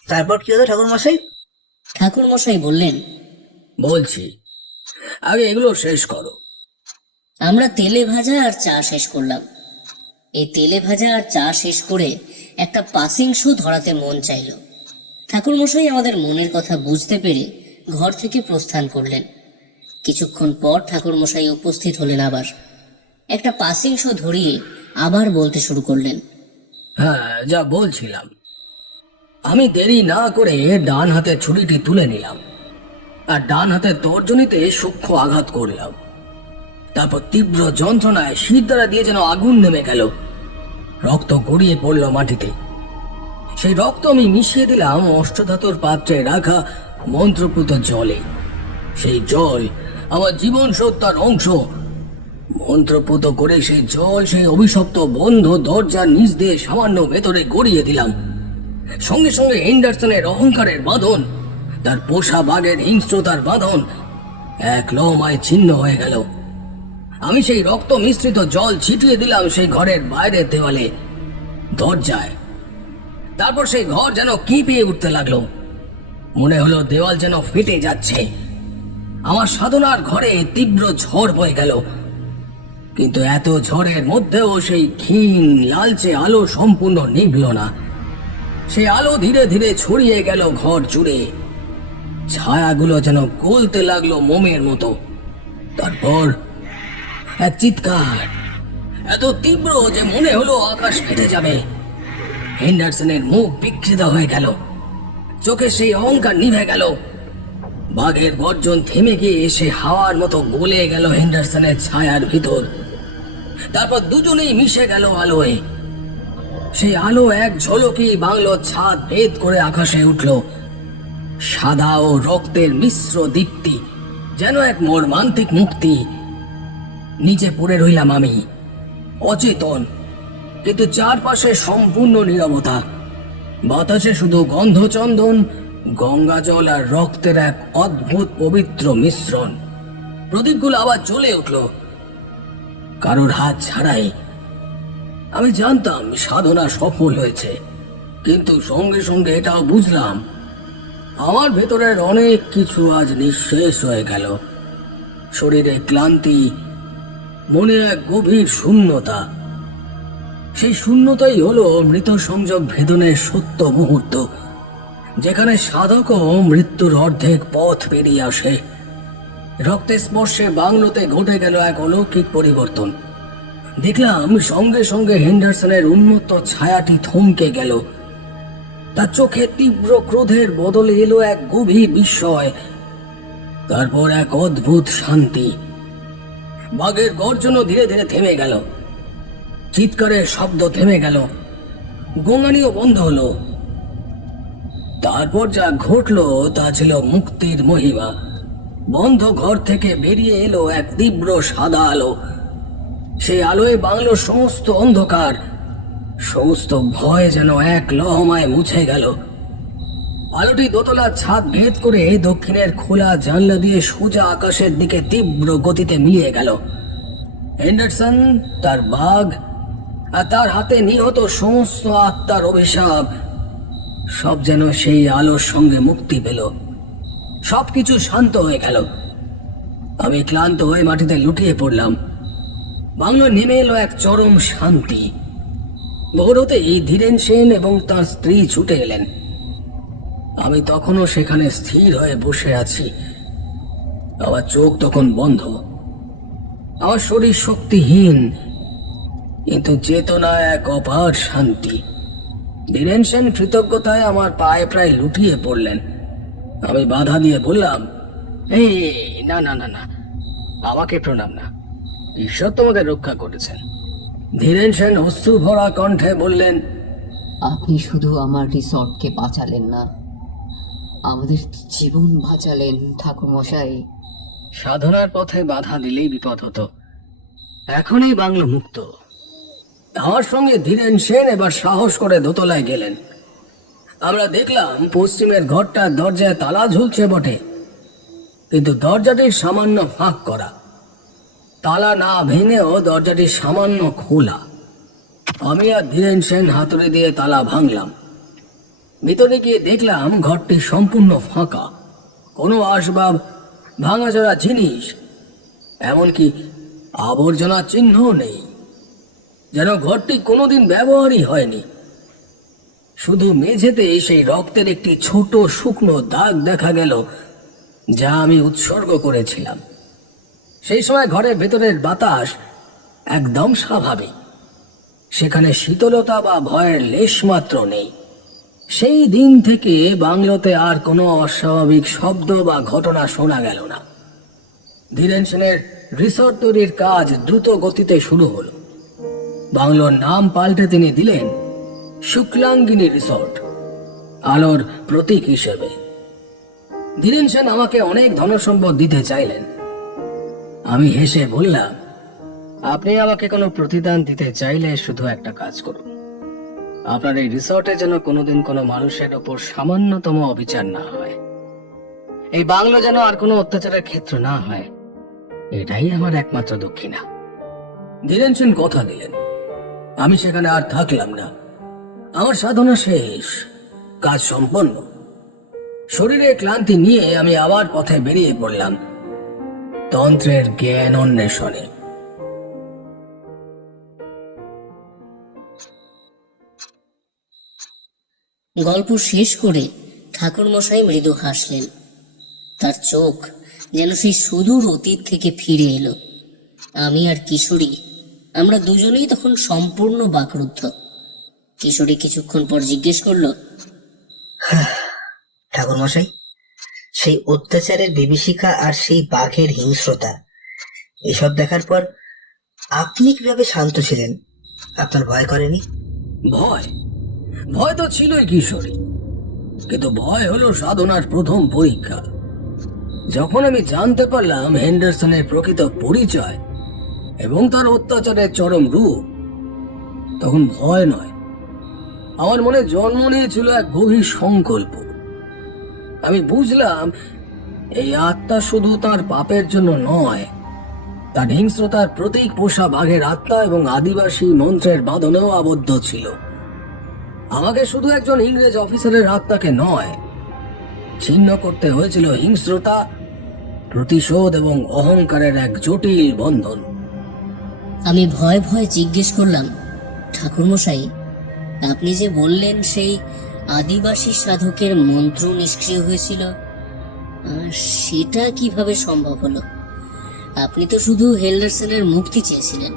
তারপর কি হলো ঠাকুরমশাই? ঠাকুরমশাই বললেন, বলছি, আগে এগুলো শেষ করো। আমরা তেলে ভাজা আর চা শেষ করলাম। এই তেলে ভাজা আর চা শেষ করে একটা পাসিং শো ধরাতে মন চাইল। ঠাকুরমশাই আমাদের মনের কথা বুঝতে পেরে ঘর থেকে প্রস্থান করলেন। কিছুক্ষণ পর ঠাকুরমশাই উপস্থিত হলেন। আবার একটা পাসিং শো ধরিয়ে আবার বলতে শুরু করলেন, হ্যাঁ, যা বলছিলাম। আমি দেরি না করে ডান হাতে ছুরিটি তুলে নিলাম আর ডান হাতের তর্জনীতে সূক্ষ্ম আঘাত করলাম। তারপর তীব্র যন্ত্রণায় শিরদাঁড়া দিয়ে যেন আগুন নেমে গেল। রক্ত গড়িয়ে পড়ল মাটিতে। সেই রক্ত আমি মিশিয়ে দিলাম অষ্টধাতুর পাত্রে রাখা মন্ত্রপুত জলে। সেই জল আমার জীবন সত্তার অংশ। মন্ত্রপুত করে সেই জল সেই অভিশপ্ত বন্ধ দরজার নিচ দিয়ে সামান্য ভেতরে গড়িয়ে দিলাম। সঙ্গে সঙ্গে হেন্ডারসনের অহংকারের বাঁধন, তার পোষা বাঘের হিংস্রতার বাঁধন এক লমায় ছিন্ন হয়ে গেল। আমি সেই রক্ত মিশ্রিত জল ছিটিয়ে দিলাম সেই ঘরের বাইরের দেওয়ালে, দরজায়। তারপর সেই ঘর যেন কেঁপে উঠতে লাগলো। মনে হলো দেওয়াল যেন ফেটে যাচ্ছে। আমার সাধনার ঘরে তীব্র ঝড় বয়ে গেল, কিন্তু এত ঝড়ের মধ্যেও সেই ক্ষীণ লালচে আলো সম্পূর্ণ নিভল না। সেই আলো ধীরে ধীরে ছড়িয়ে গেল ঘর জুড়ে। ছায়াগুলো যেন গলতে লাগলো মোমের মতো। তারপর এক চিৎকার, এত তীব্র যে মনে হলো আকাশ ফেটে যাবে। হেন্ডারসনের মুখ বিকৃত হয়ে গেল, চোখে সেই অহংকার নিভে গেল। বাঘের গর্জন থেমে গিয়ে এসে হাওয়ার মতো গলে গেল হেন্ডারসনের ছায়ার ভিতর। তারপর দুজনেই মিশে গেল আলোয়। সেই আলো এক ঝলকেই বাংলোর ছাদ ভেদ করে আকাশে উঠল। সাদা ও রক্তের মিশ্র দীপ্তি, যেন এক মর্মান্তিক মুক্তি। নিচে পড়ে রইলাম আমি, অচেতন, কিন্তু চারপাশে সম্পূর্ণ নীরবতা। বাতাসে শুধু গন্ধচন্দন, গঙ্গা জল আর রক্তের এক অদ্ভুত পবিত্র মিশ্রণ। প্রদীপগুলো আবার জ্বলে উঠল, কারোর হাত ছাড়াই। আমি জানতাম সাধনা সফল হয়েছে, কিন্তু সঙ্গে সঙ্গে এটাও বুঝলাম আমার ভেতরের অনেক কিছু আজ নিঃশেষ হয়ে গেল। শরীরে ক্লান্তি, মনে এক গভীর শূন্যতা। সেই শূন্যতাই হলো মৃত সংযোগ ভেদনের সত্য মুহূর্ত, যেখানে সাধকও মৃত্যুর অর্ধেক পথ পেরিয়ে আসে। রক্তের স্পর্শে বাংলোতে ঘটে গেল এক অলৌকিক পরিবর্তন। দেখলাম সঙ্গে সঙ্গে হেন্ডারসনের উন্মত্ত ছায়াটি থমকে গেল। তার চোখে তীব্র ক্রোধের বদলে এলো এক গভীর বিস্ময়, তারপর এক অদ্ভুত শান্তি। বাঘের গর্জনও ধীরে ধীরে থেমে গেল, চিৎকারের শব্দ থেমে গেল, গোঙানিও বন্ধ হলো। তারপর যা ঘটলো তা ছিল মুক্তির মহিমা। বন্ধ ঘর থেকে বেরিয়ে এলো এক তীব্র সাদা আলো। সেই আলোয় বাংলোর সমস্ত অন্ধকার, সমস্ত ভয় যেন এক লহমায় মুছে গেল। আলোটি দোতলার ছাদ ভেদ করে দক্ষিণের খোলা জানলা দিয়ে সোজা আকাশের দিকে তীব্র গতিতে মিলিয়ে গেল। হেন্ডারসন, তার বাঘ আর তার হাতে নিহত সমস্ত আত্মার অভিশাপ, সব যেন সেই আলোর সঙ্গে মুক্তি পেল। সবকিছু শান্ত হয়ে গেল। আমি ক্লান্ত হয়ে মাটিতে লুটিয়ে পড়লাম। বাংলো নেমে এলো এক চরম শান্তি। ভোর হতেই ধীরেন সেন এবং তার স্ত্রী ছুটে এলেন। আমি তখনও সেখানে স্থির হয়ে বসে আছি। আমার চোখ তখন বন্ধ, আমার শরীর শক্তিহীন, কিন্তু চেতনা এক অপার শান্তি। ধীরেন সেন কৃতজ্ঞতায় আমার পায়ে প্রায় লুটিয়ে পড়লেন। আমি বাধা দিয়ে বললাম, এই না না না না, আমাকে প্রণাম না, ঈশ্বর তোমাকে রক্ষা করেছেন। ধীরেন সেন অশ্রু ভরা কণ্ঠে বললেন, আপনি শুধু আমার রিসর্টকে বাঁচালেন না, আমাদের জীবন বাঁচালেন ঠাকুরমশাই। সাধনার পথে বাধা দিলেই বিপদ হতো। এখনই বাংলো মুক্ত। আমার সঙ্গে ধীরেন সেন এবার সাহস করে দোতলায় গেলেন। আমরা দেখলাম পশ্চিমের ঘরটার দরজায় তালা ঝুলছে বটে, কিন্তু দরজাটির সামান্য ফাঁক করা। তালা না ভেঙেও দরজাটি সামান্য খোলা। আমি আর ধীরেন সেন হাতুড়ি দিয়ে তালা ভাঙলাম। ভিতরে গিয়ে দেখলাম ঘরটি সম্পূর্ণ ফাঁকা, কোনো আসবাব, ভাঙাচোরা জিনিস, এমনকি আবর্জনার চিহ্নও নেই, যেন ঘরটি কোনোদিন ব্যবহারই হয়নি। শুধু মেঝেতে সেই রক্তের একটি ছোট শুকনো দাগ দেখা গেল, যা আমি উৎসর্গ করেছিলাম। সেই সময় ঘরের ভেতরের বাতাস একদম স্বাভাবিক, সেখানে শীতলতা বা ভয়ের লেশমাত্র নেই। সেই দিন থেকে বাংলোতে আর কোনো অস্বাভাবিক শব্দ বা ঘটনা শোনা গেল না। ধীরেন সেনের রিসর্ট তৈরির কাজ দ্রুত গতিতে শুরু হলো। বাংলোর নাম পাল্টে তিনি দিলেন শুক্লাঙ্গিনী রিসর্ট, আলোর প্রতীক হিসেবে। ধীরেন সেন আমাকে অনেক ধনসম্পদ দিতে চাইলেন। আমি হেসে বললাম, আপনি আমাকে কোনো প্রতিদান দিতে চাইলে শুধু একটা কাজ করুন, আপনার এই রিসর্টে যেন কোনোদিন কোনো মানুষের ওপর সামান্যতম অবিচার না হয়, এই বাংলো যেন আর কোনো অত্যাচারের ক্ষেত্র না হয়, এটাই আমার একমাত্র দক্ষিণা। ধীরেন সেন কথা দিলেন। আমি সেখানে আর থাকলাম না। আমার সাধনা শেষ, কাজ সম্পন্ন। শরীরে ক্লান্তি নিয়ে আমি আবার পথে বেরিয়ে পড়লাম তন্ত্রের জ্ঞান অন্বেষণে। গল্প শেষ করে ঠাকুরমশাই মৃদু হাসলেন। তার চোখ যেন সেই সুদূর অতীত থেকে ফিরে এলো। আমি আর কিশোরী, আমরা দুজনেই তখন সম্পূর্ণ বাকরুদ্ধ। কিশোরী কিছুক্ষণ পর জিজ্ঞেস করলো, ঠাকুরমশাই, সেই অত্যাচারের বিভীষিকা আর সেই বাঘের হিংস্রতা, এসব দেখার পর আপনি কিভাবে শান্ত ছিলেন? আপনার ভয় করেনি? ভয় ভয় তো ছিলই কিশোরী, কিন্তু ভয় হলো সাধনার প্রথম পরীক্ষা। যখন আমি জানতে পারলাম হেন্ডারসনের প্রকৃত পরিচয় এবং তার অত্যাচারের চরম রূপ, তখন ভয় নয়, আমার মনে জন্ম নিয়েছিল এক গভীর সংকল্প। আমি বুঝলাম এই আত্মা শুধু তার পাপের জন্য নয়, তার হিংস্রতার প্রতীক পোষা বাঘের আত্মা এবং আদিবাসী মন্ত্রের বাঁধনেও আবদ্ধ ছিল। আমাকে শুধু একজন ইংরেজ অফিসারের আত্মাকে নয়, ছিন্ন করতে হয়েছিল হিংস্রতা, প্রতিশোধ এবং অহংকারের এক জটিল বন্ধন। আমি ভয় ভয় জিজ্ঞেস করলাম, ঠাকুরমশাই, আপনি যে বললেন সেই আদিবাসী সাধকের মন্ত্র নিষ্ক্রিয় হয়েছিল, সেটা কিভাবে সম্ভব হলো? আপনি তো শুধু হেন্ডারসনের মুক্তি চেয়েছিলেন।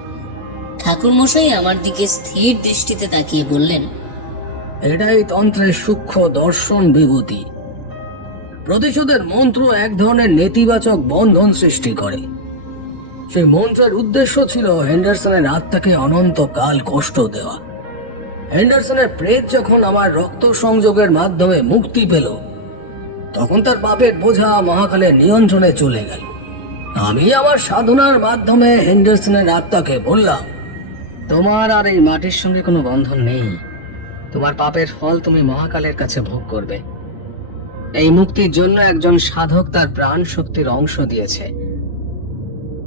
ঠাকুরমশাই আমার দিকে স্থির দৃষ্টিতে তাকিয়ে বললেন, এটাই তন্ত্রের সূক্ষ্ম দর্শন বিভূতি। প্রতিশোধের মন্ত্র এক ধরনের নেতিবাচক বন্ধন সৃষ্টি করে। সেই মন্ত্রের উদ্দেশ্য ছিল হেন্ডারসনের আত্মাকে অনন্তকাল কষ্ট দেওয়া। হেন্ডারসনের প্রেত যখন আমার রক্ত সংযোগের মাধ্যমে মুক্তি পেল, তখন তার পাপের বোঝা মহাকালের নিয়ন্ত্রণে চলে গেল। আমি আমার সাধনার মাধ্যমে হেন্ডারসনের আত্মাকে বললাম, তোমার আর এই মাটির সঙ্গে কোনো বন্ধন নেই। তোমার পাপের ফল তুমি মহাকালের কাছে ভোগ করবে। এই মুক্তির জন্য একজন সাধক তার প্রাণ শক্তির অংশ দিয়েছে।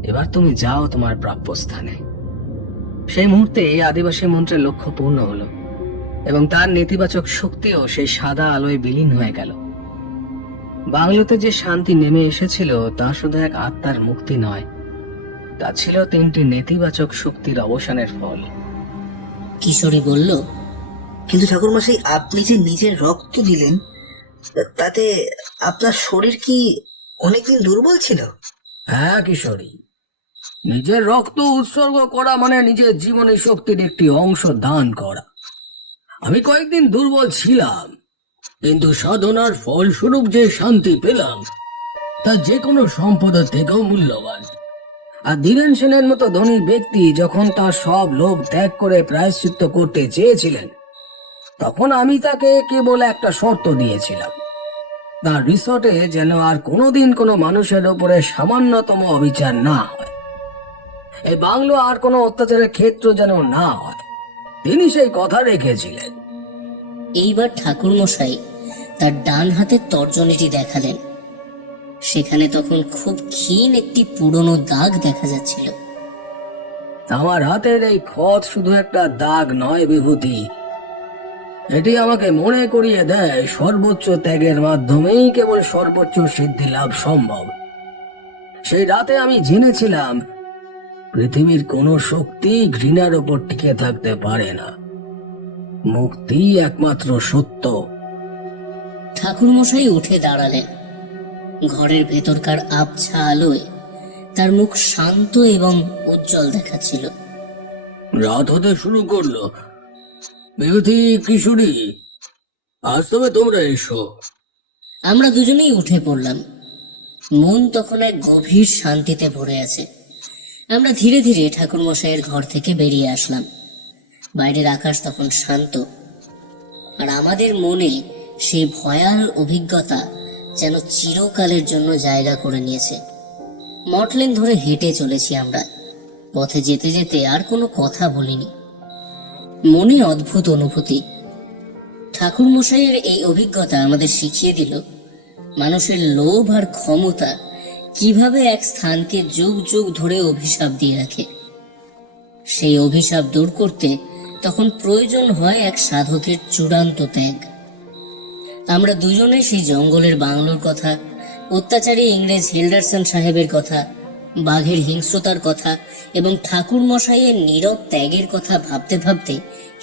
এবার তুমি যাও তোমার প্রাপ্য স্থানে। সেই মুহূর্তে এই আদিবাসী মন্ত্রের লক্ষ্য পূর্ণ হলো এবং তার নেতিবাচক শক্তিও সেই সাদা আলোয় বিলীন হয়ে গেল। বাংলোতে যে শান্তি নেমে এসেছিল তা শুধু এক আত্মার মুক্তি নয়, তা ছিল 3টি নেতিবাচক শক্তির অবসানের ফল। কিশোরী বলল, কিন্তু ঠাকুরমশাই, আপনি যে নিজের রক্ত দিলেন, তাতে আপনার শরীর কি অনেকদিন দুর্বল ছিল? হ্যাঁ কিশোরী, নিজের রক্ত উৎসর্গ করা মানে নিজের জীবনী শক্তির একটি অংশ দান করা। আমি কয়েকদিন দুর্বল ছিলাম, কিন্তু সাধনার ফলস্বরূপ যে শান্তি পেলাম তা যে কোনো সম্পদের থেকেও মূল্যবান। আর ধীরেন সেনের মতো ধনী ব্যক্তি যখন তার সব লোভ ত্যাগ করে প্রায়শ্চিত্ত করতে চেয়েছিলেন, তখন আমি তাকে কেবল একটা শর্ত দিয়েছিলাম, তার রিসর্টে যেন আর কোনোদিন কোনো মানুষের ওপরে সামান্যতম অবিচার না হয়, এই বাংলো আর কোনো অত্যাচারের ক্ষেত্র যেন না হয়। তিনি সেই কথা রেখেছিলেন। এইবার ঠাকুরমশাই তার ডান হাতের তর্জনীটি দেখালেন। সেখানে তখন খুব ক্ষীণ একটি পুরনো দাগ দেখা যাচ্ছিল। আমার হাতের এই ক্ষত শুধু একটা দাগ নয় বিভূতি, এটি আমাকে মনে করিয়ে দেয় সর্বোচ্চ ত্যাগের মাধ্যমেই কেবল সর্বোচ্চ সিদ্ধি লাভ সম্ভব। সেই রাতে আমি জেনেছিলাম পৃথিবীর কোনো শক্তি ঘৃণার উপর টিকে থাকতে পারে না। মুক্তি একমাত্র সত্য। ঠাকুরমশাই উঠে দাঁড়ালেন। ঘরের ভেতরকার আবছা আলোয় তার মুখ শান্ত এবং উজ্জ্বল দেখাচ্ছিল। রাত হতে শুরু করলো। বিভূতি, কিশোরী, আজ তবে তোমরা এসো। আমরা দুজনেই উঠে পড়লাম। মন তখন এক গভীর শান্তিতে ভরে আছে। আমরা ধীরে ধীরে ঠাকুরমশাইয়ের ঘর থেকে বেরিয়ে আসলাম। বাইরের আকাশ তখন শান্ত, আর আমাদের মনে সেই ভয়াল অভিজ্ঞতা যেন চিরকালের জন্য জায়গা করে নিয়েছে। মটলেন ধরে হেঁটে চলেছি আমরা। পথে যেতে যেতে আর কোনো কথা বলিনি। মনে অদ্ভুত অনুভূতি। ঠাকুরমশাইয়ের এই অভিজ্ঞতা আমাদের শিখিয়ে দিল মানুষের লোভ আর ক্ষমতা কিভাবে এক স্থানকে যুগ যুগ ধরে অভিশাপ দিয়ে রাখে। সেই অভিশাপ দূর করতে তখন প্রয়োজন হয় এক সাধকের চূড়ান্ত ত্যাগ। আমরা দুজনে সেই জঙ্গলের বাংলোর কথা, অত্যাচারী ইংরেজ হেন্ডারসন সাহেবের কথা, বাঘের হিংস্রতার কথা এবং ঠাকুরমশাইয়ের নীরব ত্যাগের কথা ভাবতে ভাবতে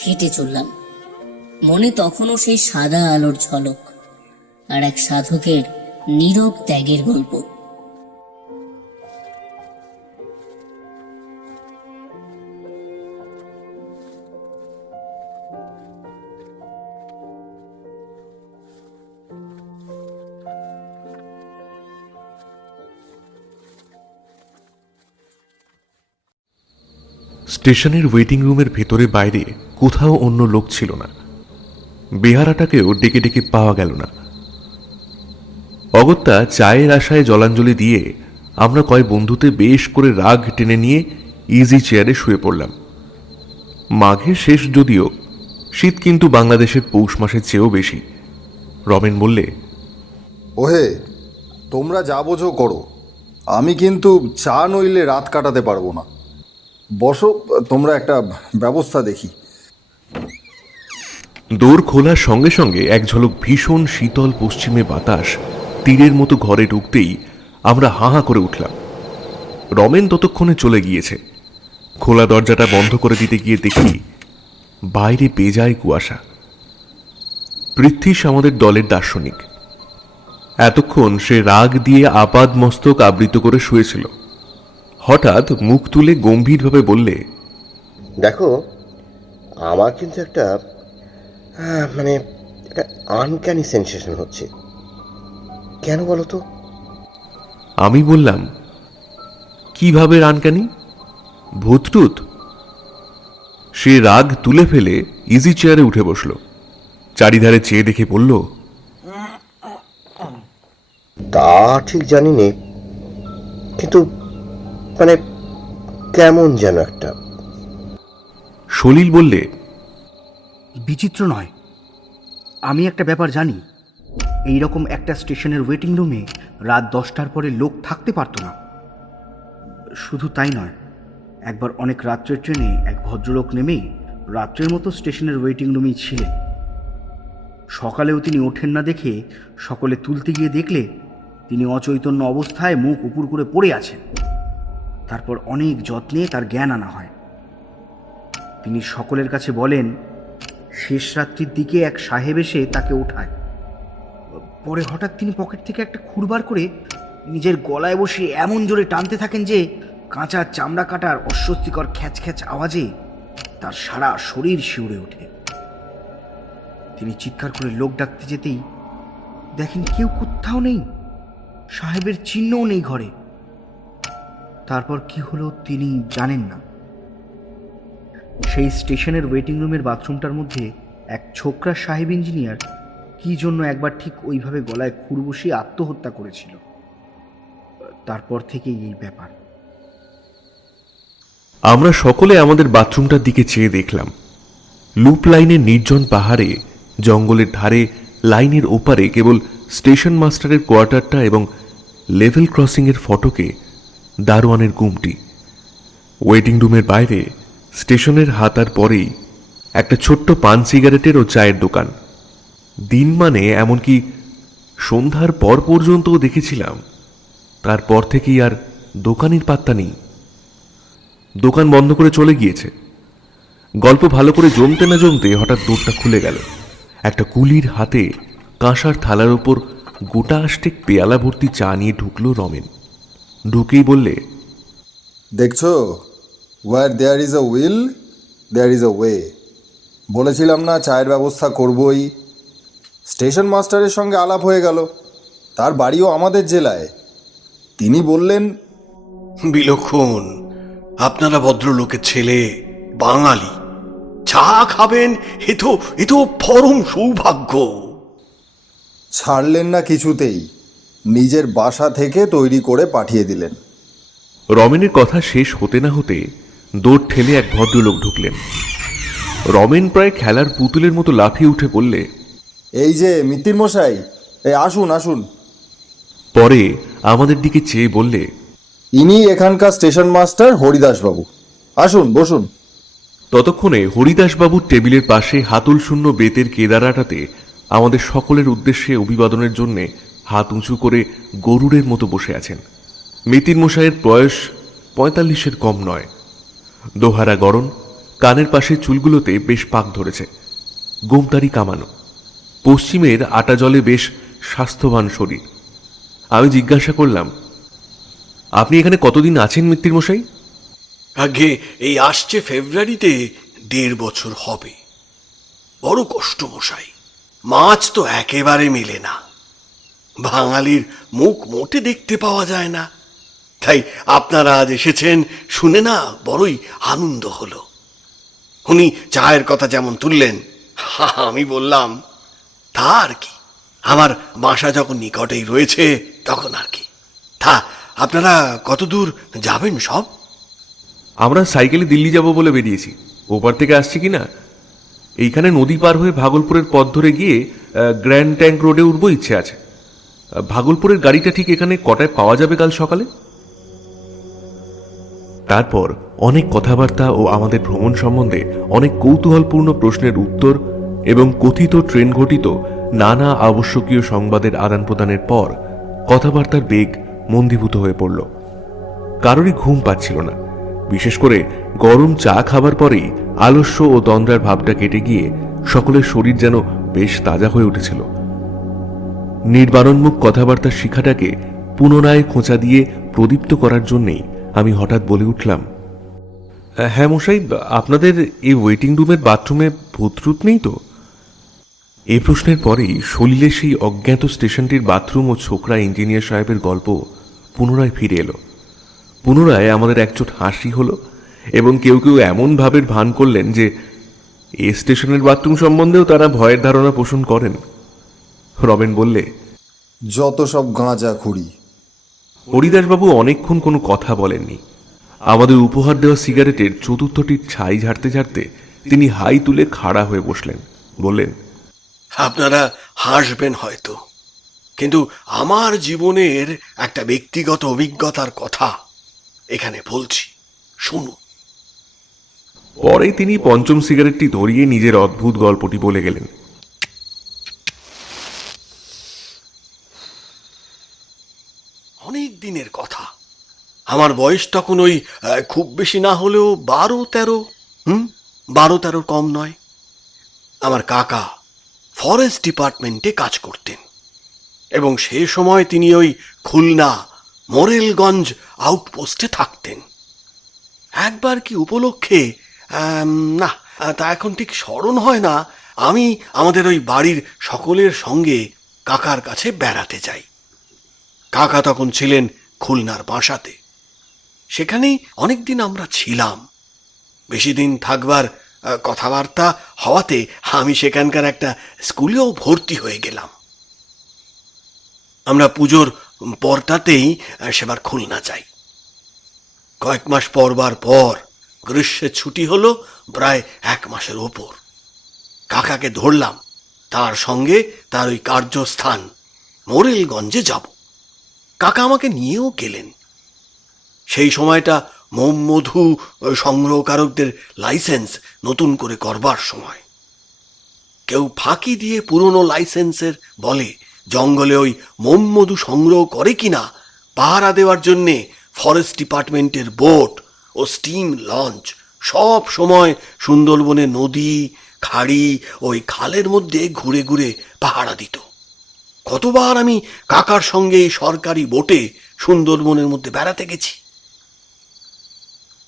হেঁটে চললাম। মনে তখনও সেই সাদা আলোর ঝলক আর এক সাধকের নীরব ত্যাগের গল্প। স্টেশনের ওয়েটিং রুমের ভেতরে বাইরে কোথাও অন্য লোক ছিল না। বেহারাটাকেও ডেকে ডেকে পাওয়া গেল না। অগত্যা চায়ের আশায় জলাঞ্জলি দিয়ে আমরা কয় বন্ধুতে বেশ করে রাগ টেনে নিয়ে ইজি চেয়ারে শুয়ে পড়লাম। মাঘের শেষ যদিও, শীত কিন্তু বাংলাদেশের পৌষ মাসের চেয়েও বেশি। রমেন বললে, ওহে, তোমরা যা বোঝো করো, আমি কিন্তু চা নইলে রাত কাটাতে পারবো না। বসো, তোমরা একটা ব্যবস্থা দেখি। দোর খোলার সঙ্গে সঙ্গে এক ঝলক ভীষণ শীতল পশ্চিমে বাতাস তীরের মতো ঘরে ঢুকতেই আমরা হাঁ হাঁ করে উঠলাম। রমেন ততক্ষণে চলে গিয়েছে। খোলা দরজাটা বন্ধ করে দিতে গিয়ে দেখি বাইরে বেজায় কুয়াশা। পৃথ্বীশ আমাদের দলের দার্শনিক। এতক্ষণ সে রাগ দিয়ে আপাদ মস্তক আবৃত করে শুয়েছিল। হঠাৎ মুখ তুলে গম্ভীরভাবে বললে, দেখো, আমার কিন্তু একটা একটা আনক্যানি সেন্সেশন হচ্ছে। কেন বলো তো? আমি বললাম, কিভাবে রানকানি? ভূতটুত? সে রাগ তুলে ফেলে ইজি চেয়ারে উঠে বসল। চারিধারে চেয়ে দেখে বলল, তা ঠিক জানি নে, কিন্তু কেমন যেন একটা। সলিল বললে, বিচিত্র নয়, আমি একটা ব্যাপার জানি। এই রকম একটা স্টেশনের ওয়েটিং রুমে রাত 10টার পরে লোক থাকতে পারতো না। শুধু তাই নয়, একবার অনেক রাত্রের ট্রেনে এক ভদ্রলোক নেমেই রাত্রের মতো স্টেশনের ওয়েটিং রুমেই ছিলেন। সকালেও তিনি ওঠেন না দেখে সকলে তুলতে গিয়ে দেখলে তিনি অচৈতন্য অবস্থায় মুখ উপুর করে পড়ে আছেন। তারপর অনেক যত্নে তার জ্ঞান আনা হয়। তিনি সকলের কাছে বলেন, শেষ রাত্রির দিকে এক সাহেব এসে তাকে ওঠায়। পরে হঠাৎ তিনি পকেট থেকে একটা খুরবার করে নিজের গলায় বসে এমন জোরে টানতে থাকেন যে কাঁচা চামড়া কাটার অস্বস্তিকর খ্যাচ খ্যাচ আওয়াজে তার সারা শরীর শিউরে ওঠে। তিনি চিৎকার করে লোক ডাকতে যেতেই দেখেন কেউ কোথাও নেই, সাহেবের চিহ্নও নেই ঘরে। তারপর কি হলো তিনি জানেন না। সেই স্টেশনের ওয়েটিং রুমের বাথরুমটার মধ্যে এক ছোকরা সাহেব ইঞ্জিনিয়ার কি জন্য একবার ঠিক ওইভাবে গলায় খুর বসিয়ে আত্মহত্যা করেছিল। তারপর থেকেই এই ব্যাপার। আমরা সকলে আমাদের বাথরুমটার দিকে চেয়ে দেখলাম। লুপ লাইনের নির্জন পাহাড়ে, জঙ্গলের ধারে, লাইনের ওপারে কেবল স্টেশন মাস্টারের কোয়ার্টারটা এবং লেভেল ক্রসিংয়ের ফটকে দারোয়ানের গুমটি। ওয়েটিং রুমের বাইরে স্টেশনের হাতার পরেই একটা ছোট্ট পান সিগারেটের ও চায়ের দোকান। দিন মানে এমনকি সন্ধ্যার পর পর্যন্তও দেখেছিলাম। তারপর থেকেই আর দোকানের পাত্তা নেই। দোকান বন্ধ করে চলে গিয়েছে। গল্প ভালো করে জমতে না জমতে হঠাৎ দোরটা খুলে গেল। একটা কুলির হাতে কাঁসার থালার ওপর গোটা আষ্টেক পেয়ালা ভর্তি চা নিয়ে ঢুকলো রমেন। ঢুকেই বললে, দেখছো, where there is a will there is a way. বলেছিলাম না চায়ের ব্যবস্থা করবই। স্টেশন মাস্টারের সঙ্গে আলাপ হয়ে গেল। তার বাড়িও আমাদের জেলায়। তিনি বললেন, বিলক্ষণ, আপনারা ভদ্রলোকের ছেলে, বাঙালি, চা খাবেন, এ তো পরম সৌভাগ্য। ছাড়লেন না কিছুতেই, নিজের বাসা থেকে তৈরি করে পাঠিয়ে দিলেন। রমেনের কথা শেষ হতে না হতে দৌড় ঠেলে এক ভদ্রলোক ঢুকলেন। রমেন প্রায় খেলার পুতুলের মতো লাফিয়ে উঠে বললে, এই যে মিত্তির মশাই, এই আসুন আসুন। পরে আমাদের দিকে চেয়ে বললে, ইনি এখানকার স্টেশন মাস্টার হরিদাসবাবু। আসুন, বসুন। ততক্ষণে হরিদাসবাবুর টেবিলের পাশে হাতল শূন্য বেতের কেদারাটাতে আমাদের সকলের উদ্দেশ্যে অভিবাদনের জন্য হাত উঁচু করে গরুরের মতো বসে আছেন। মিতির মশাইয়ের বয়স 45-এর কম নয়। দোহারা গরম, কানের পাশে চুলগুলোতে বেশ পাক ধরেছে, গোমতারি কামানো। পশ্চিমের আটা জলে বেশ স্বাস্থ্যবান শরীর। আমি জিজ্ঞাসা করলাম, আপনি এখানে কতদিন আছেন মিত্তির মশাই? আগে এই আসছে ফেব্রুয়ারিতে 1.5 বছর হবে। বড় কষ্ট মশাই, মাছ তো একেবারে মেলে না। বাঙালির মুখ মোটে দেখতে পাওয়া যায় না। তাই আপনারা আজ এসেছেন শুনে না বড়ই আনন্দ হলো। উনি চায়ের কথা যেমন তুললেন, আমি বললাম তা আর কি, আমার বাসা যখন নিকটেই রয়েছে তখন আর কি। তা আপনারা কত দূর যাবেন সব? আমরা সাইকেলে দিল্লি যাব বলে বেরিয়েছি। ওপার থেকে আসছি কি না, এইখানে নদী পার হয়ে ভাগলপুরের পথ ধরে গিয়ে গ্র্যান্ড ট্যাঙ্ক রোডে উঠবো ইচ্ছে আছে। ভাগলপুরের গাড়িটা ঠিক এখানে কটায় পাওয়া যাবে কাল সকালে? তারপর অনেক কথাবার্তা ও আমাদের ভ্রমণ সম্বন্ধে অনেক কৌতূহলপূর্ণ প্রশ্নের উত্তর এবং কথিত ট্রেন ঘটিত নানা আবশ্যকীয় সংবাদের আদান প্রদানের পর কথাবার্তার বেগ মন্দীভূত হয়ে পড়ল। কারোরই ঘুম পাচ্ছিল না। বিশেষ করে গরম চা খাবার পরেই আলস্য ও তন্দ্রার ভাবটা কেটে গিয়ে সকলের শরীর যেন বেশ তাজা হয়ে উঠেছিল। নির্বাণোন্মুখ কথাবার্তার শিখাটাকে পুনরায় খোঁচা দিয়ে প্রদীপ্ত করার জন্যেই আমি হঠাৎ বলে উঠলাম, হ্যাঁ মশাই, আপনাদের এই ওয়েটিং রুমের বাথরুমে ভূতরূপ নেই তো? এই প্রশ্নের পরেই সলিলে সেই অজ্ঞাত স্টেশনটির বাথরুম ও ছোকরা ইঞ্জিনিয়ার সাহেবের গল্প পুনরায় ফিরে এলো। পুনরায় আমাদের একচোট হাসি হলো এবং কেউ কেউ এমন ভাবের ভান করলেন যে এ স্টেশনের বাথরুম সম্বন্ধেও তারা ভয়ের ধারণা পোষণ করেন। রমেন বললে, যত সব গাঁজা খুঁড়ি। হরিদাসবাবু অনেকক্ষণ কোনো কথা বলেননি। আমাদের উপহার দেওয়া সিগারেটের চতুর্থটির ছাই ঝাড়তে ঝাড়তে তিনি হাই তুলে খাড়া হয়ে বসলেন। বললেন, আপনারা হাসবেন হয়তো, কিন্তু আমার জীবনের একটা ব্যক্তিগত অভিজ্ঞতার কথা এখানে বলছি, শুনুন। পরে তিনি পঞ্চম সিগারেটটি ধরিয়ে নিজের অদ্ভুত গল্পটি বলে গেলেন। অনেক দিনের কথা। আমার বয়স তখন ওই খুব বেশি না হলেও 12-13, 12-13 কম নয়। আমার কাকা ফরেস্ট ডিপার্টমেন্টে কাজ করতেন এবং সে সময় তিনি ওই খুলনা মোরেলগঞ্জ আউটপোস্টে থাকতেন। একবার কি উপলক্ষে, না তা এখন ঠিক স্মরণ হয় না, আমি আমাদের ওই বাড়ির সকলের সঙ্গে কাকার কাছে বেড়াতে যাই। কাকা তখন ছিলেন খুলনার বাসাতে। সেখানেই অনেকদিন আমরা ছিলাম। বেশি দিন থাকবার কথাবার্তা হওয়াতে আমি সেখানকার একটা স্কুলেও ভর্তি হয়ে গেলাম। আমরা পুজোর পরটাতেই সেবার খুলনা যাই। কয়েক মাস পরবার পর গ্রীষ্মের ছুটি হলো প্রায় 1 মাসের ওপর। কাকাকে ধরলাম তার সঙ্গে তার ওই কার্যস্থান মোরেলগঞ্জে যাব। কাকা আমাকে নিয়েও গেলেন। সেই সময়টা মোমমধু সংগ্রহকারকদের লাইসেন্স নতুন করে করবার সময়। কেউ ফাঁকি দিয়ে পুরনো লাইসেন্সের বলে জঙ্গলে ওই মোমমধু সংগ্রহ করে কিনা পাহারা দেওয়ার জন্যে ফরেস্ট ডিপার্টমেন্টের বোট ও স্টিম লঞ্চ সব সময় সুন্দরবনের নদী, খাড়ি, ওই খালের মধ্যে ঘুরে ঘুরে পাহারা দিত। কতবার আমি কাকার সঙ্গে এই সরকারি বোটে সুন্দরবনের মধ্যে বেড়াতে গেছি।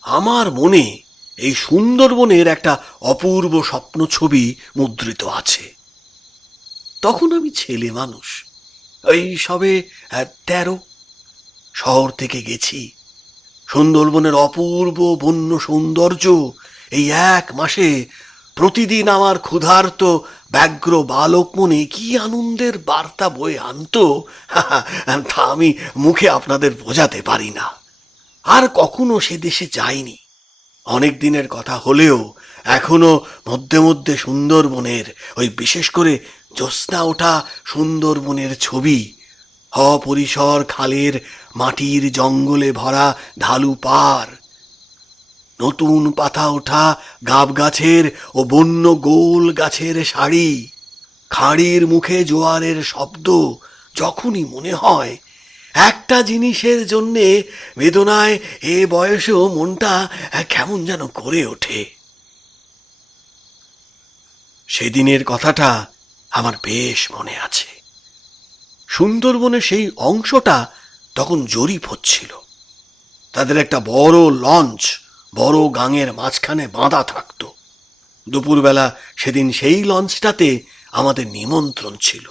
আমার মনে এই সুন্দরবনের একটা অপূর্ব স্বপ্ন ছবি মুদ্রিত আছে। তখন আমি ছেলে মানুষ, ওই সবে 13। শহর থেকে গেছি। সুন্দরবনের অপূর্ব বন্য সৌন্দর্য এই 1 মাসে প্রতিদিন আমার ক্ষুধার্ত ব্যগ্র বালক মনে কি আনন্দের বার্তা বয়ে আনতো তা আমি মুখে আপনাদের বোঝাতে পারি না। আর কখনো সে দেশে যাইনি। অনেক দিনের কথা হলেও এখনো মধ্যে মধ্যে সুন্দরবনের ওই বিশেষ করে জ্যোৎস্না ওঠা সুন্দরবনের ছবি, অপরিসর খালের মাটির জঙ্গলে ভরা ঢালু পার, নতুন পাতা ওঠা গাব গাছের ও বন্য গোল গাছের সারি, খাড়ির মুখে জোয়ারের শব্দ যখনই মনে হয় একটা জিনিসের জন্যে বেদনায় এ বয়সেও মনটা কেমন যেন করে ওঠে। সেদিনের কথাটা আমার বেশ মনে আছে। সুন্দরবনের সেই অংশটা তখন জরিপ হচ্ছিল। তাদের একটা বড় লঞ্চ বড় গাঙের মাঝখানে বাঁধা থাকতো। দুপুরবেলা সেদিন সেই লঞ্চটাতে আমাদের নিমন্ত্রণ ছিল।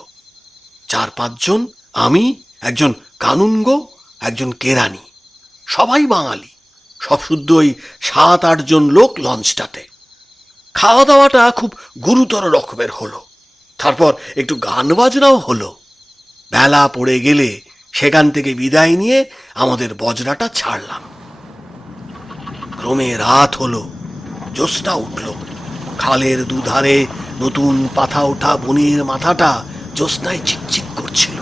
4-5 জন, আমি, একজন কানুনগো, একজন কেরানি, সবাই বাঙালি, সব শুদ্ধ ওই 7-8 জন লোক লঞ্চটাতে। খাওয়া দাওয়াটা খুব গুরুতর রকমের হলো। তারপর একটু গান বাজনাও হলো। বেলা পড়ে গেলে সেখান থেকে বিদায় নিয়ে আমাদের বজরাটা ছাড়লাম। ক্রমে রাত হলো, জ্যোৎস্না উঠল। খালের দুধারে নতুন পাথা ওঠা বনের মাথাটা জ্যোৎস্নায় চিকচিক করছিল।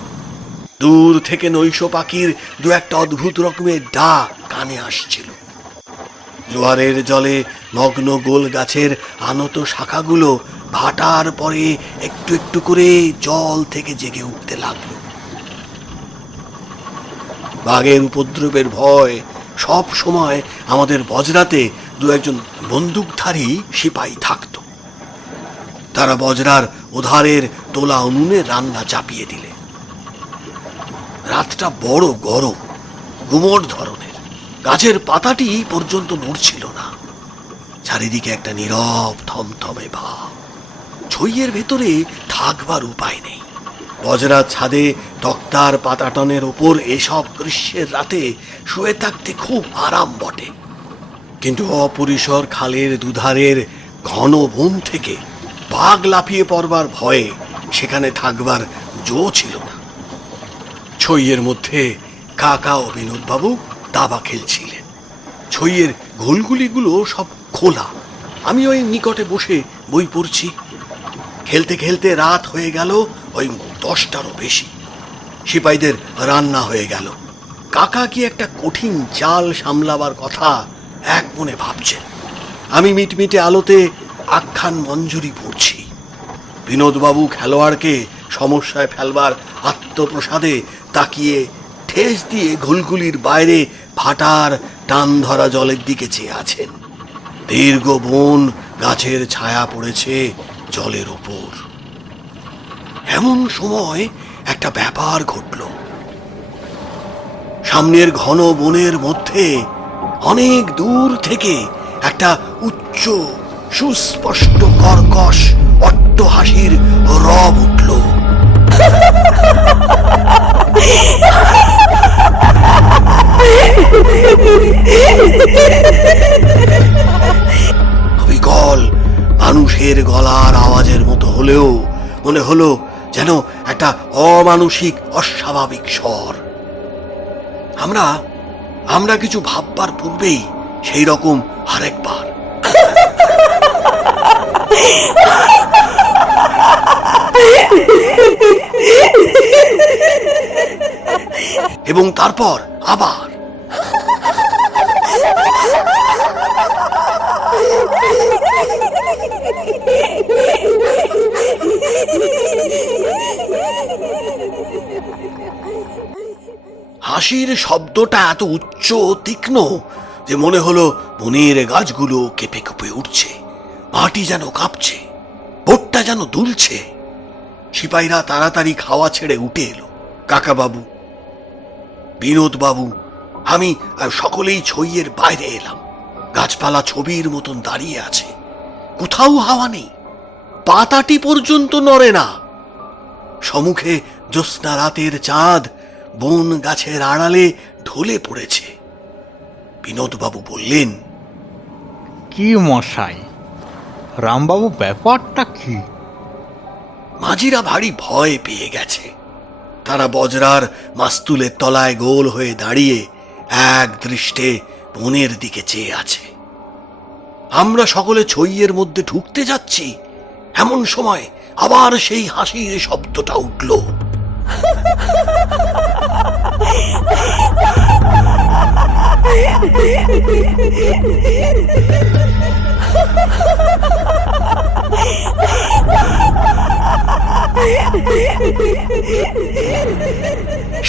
দূর থেকে নৈশ পাখির দু একটা অদ্ভুত রকমের ডাক কানে আসছিল। জোয়ারের জলে নগ্ন গোল গাছের আনত শাখাগুলো ভাটার পরে একটু একটু করে জল থেকে জেগে উঠতে লাগলো। বাঘের উপদ্রবের ভয় সব সময় আমাদের বজরাতে দু একজন বন্দুকধারী সিপাহী থাকত। তারা বজরার ওধারের তোলা উনুনে রান্না চাপিয়ে দিলে। রাতটা বড় গরম, গুমোট ধরনের। গাছের পাতাটি পর্যন্ত নড়ছিল না। চারিদিকে একটা নীরব থমথমে ভাব। ছইয়ের ভেতরে থাকবার উপায় নেই। বজরার ছাদে তক্তার পাতাটনের ওপর এসব গ্রীষ্মের রাতে শুয়ে থাকতে খুব আরাম বটে, কিন্তু অপরিসর খালের দুধারের ঘন বন থেকে বাঘ লাফিয়ে পড়বার ভয়ে সেখানে থাকবার জো ছিল না। ছইয়ের মধ্যে কাকা ও বিনোদবাবু দাবা খেলছিলেন। ছইয়ের ঘুলগুলিগুলো সব খোলা। আমি ওই নিকটে বসে বই পড়ছি। খেলতে খেলতে রাত হয়ে গেল ওই 10টারও বেশি। সিপাহীদের রান্না হয়ে গেল। কাকা কি একটা কঠিন চাল সামলাবার কথা এক মনে ভাবছেন। আমি মিটমিটে আলোতে আখ্যান মঞ্জুরি পড়ছি। বিনোদবাবু খেলোয়াড়কে সমস্যায় ফেলবার আত্মপ্রসাদে তাকিয়ে ঠেস দিয়ে ঘুলগুলির বাইরে ভাটার টান ধরা জলের দিকে চেয়ে আছেন। দীর্ঘ বন গাছের ছায়া পড়েছে জলের উপর। এমন সময় একটা ব্যাপার ঘটল। সামনের ঘন বনের মধ্যে অনেক দূর থেকে একটা উচ্চ সুস্পষ্ট কর্কশ অট্টহাসির রব উঠল। অবিকল মানুষের গলার আওয়াজের মতো হলেও মনে হলো যেন একটা অমানুষিক অস্বাভাবিক স্বর। আমরা কিছু ভাববার পূর্বেই সেই রকম আরেকবার এবং তারপর আবার হাসির শব্দটা এত উচ্চ ও তীক্ষ্ণ যে মনে হলো বনের গাছগুলো কেঁপে কেঁপে উঠছে, মাটি যেন কাঁপছে, বোটটা যেন দুলছে। সিপাহীরা তাড়াতাড়ি খাওয়া ছেড়ে উঠে এলো। কাকাবাবু, বিনোদবাবু, আমি সকলেই ছইয়ের বাইরে এলাম। গাছপালা ছবির মতন দাঁড়িয়ে আছে, কোথাও হাওয়া নেই, পাতাটি পর্যন্ত নড়ে না। সম্মুখে জ্যোৎস্না রাতের চাঁদ বন গাছের আড়ালে ঢলে পড়েছে। বিনোদবাবু বললেন, কি মশাই, রামবাবু ব্যাপারটা কি? মাঝিরা ভারী ভয় পেয়ে গেছে। তারা বজরার মাস্তুলের তলায় গোল হয়ে দাঁড়িয়ে এক দৃষ্টে বনের দিকে চেয়ে আছে। আমরা সকলে ছইয়ের মধ্যে ঢুকতে যাচ্ছি, এমন সময় আবার সেই হাসির শব্দটা উঠল।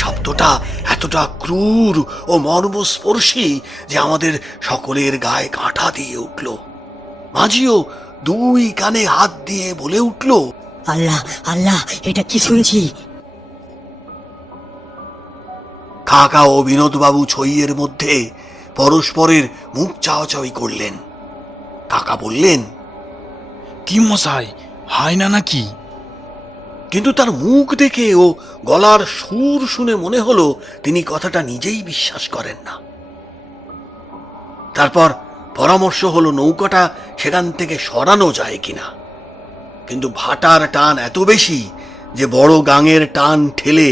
শব্দটা এতটা ক্রূর ও মর্মস্পর্শী যে আমাদের সকলের গায়ে কাঁটা দিয়ে উঠল। মাঝিও দুই কানে হাত দিয়ে বলে উঠল, আল্লাহ আল্লাহ, এটা কি শুনছি? কাকা ও বিনোদবাবু ছইয়ের মধ্যে পরস্পরের মুখ চাওয়াচাওয়ি করলেন। কাকা বললেন, কি মশাই, হয় না নাকি? কিন্তু তার মুখ দেখে ও গলার সুর শুনে মনে হলো তিনি কথাটা নিজেই বিশ্বাস করেন না। তারপর পরামর্শ হলো নৌকাটা সেখান থেকে সরানো যায় কিনা। কিন্তু ভাটার টান এত বেশি যে বড় গাঙের টান ঠেলে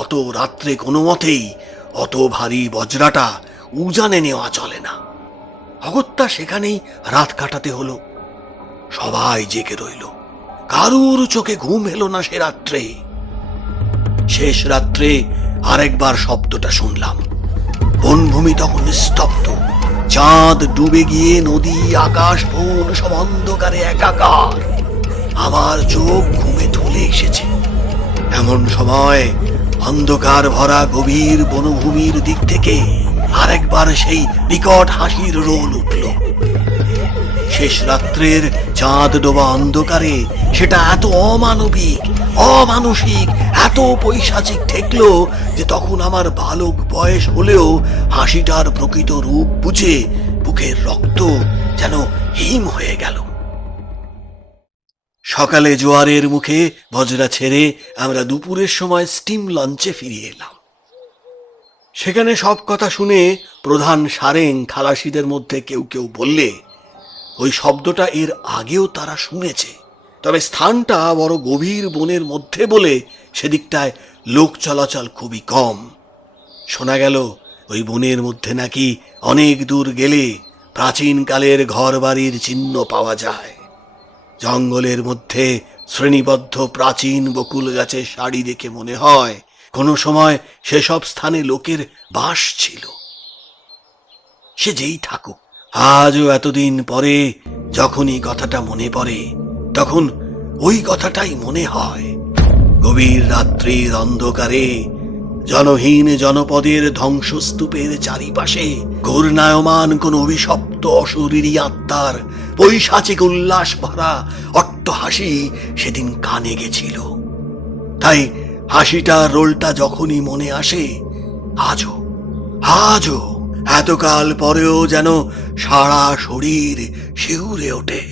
অত রাত্রে কোনো মতেই অত ভারী বজ্রাটা উজানে নেওয়া চলে না। অগত্যা সেখানেই রাত কাটাতে হলো। সবাই জেগে রইল, কারুর চোখে ঘুম এলো না সে রাত্রে। শেষ রাত্রে আরেকবার শব্দটা শুনলাম। বনভূমি তখন নিস্তব্ধ, চাঁদ ডুবে গিয়ে নদী আকাশ বন সব অন্ধকারে একাকার। আমার চোখ ঘুমে ধুলে এসেছে। এমন সময় অন্ধকার ভরা গভীর বনভূমির দিক থেকে আরেকবার সেই বিকট হাসির রোল উঠল। শেষ রাত্রের চাঁদ ডোবা অন্ধকারে সেটা এত অমানবিক, অমানসিক, এত পৈশাচিক ঠেকল যে তখন আমার বালক বয়স হলেও হাসিটার প্রকৃত রূপ বুঝে বুকের রক্ত যেন হিম হয়ে গেল। সকালে জোয়ারের মুখে বজরা ছেড়ে আমরা দুপুরের সময় স্টিম লঞ্চে ফিরে এলাম। সেখানে সব কথা শুনে প্রধান সারেং খালাসিদের মধ্যে কেউ কেউ বললে ওই শব্দটা এর আগেও তারা শুনেছে, তবে স্থানটা বড় গভীর বনের মধ্যে বলে সেদিকটায় লোক চলাচল খুবই কম। শোনা গেল ওই বনের মধ্যে নাকি অনেক দূর গেলে প্রাচীনকালের ঘর বাড়ির চিহ্ন পাওয়া যায়। জঙ্গলের মধ্যে শ্রেণীবদ্ধ প্রাচীন বকুল গাছের সারি দেখে মনে হয় কোনো সময় সেসব স্থানে লোকের বাস ছিল। সে যেই থাকুক, আজও এতদিন পরে যখনই কথাটা মনে পড়ে তখন ওই কথাটাই মনে হয়। গভীর রাত্রির অন্ধকারে জনহীন জনপদের ধ্বংসস্তূপের চারিপাশে ঘূর্ণায়মান কোন অভিশপ্ত অশরীরী আত্মার পৈশাচিক উল্লাস ভরা অট্টহাসি সেদিন কানে গেছিল। তাই হাসিটার রোলটা যখনই মনে আসে আজও এতকাল পরেও যেন সারা শরীর শিউরে ওঠে।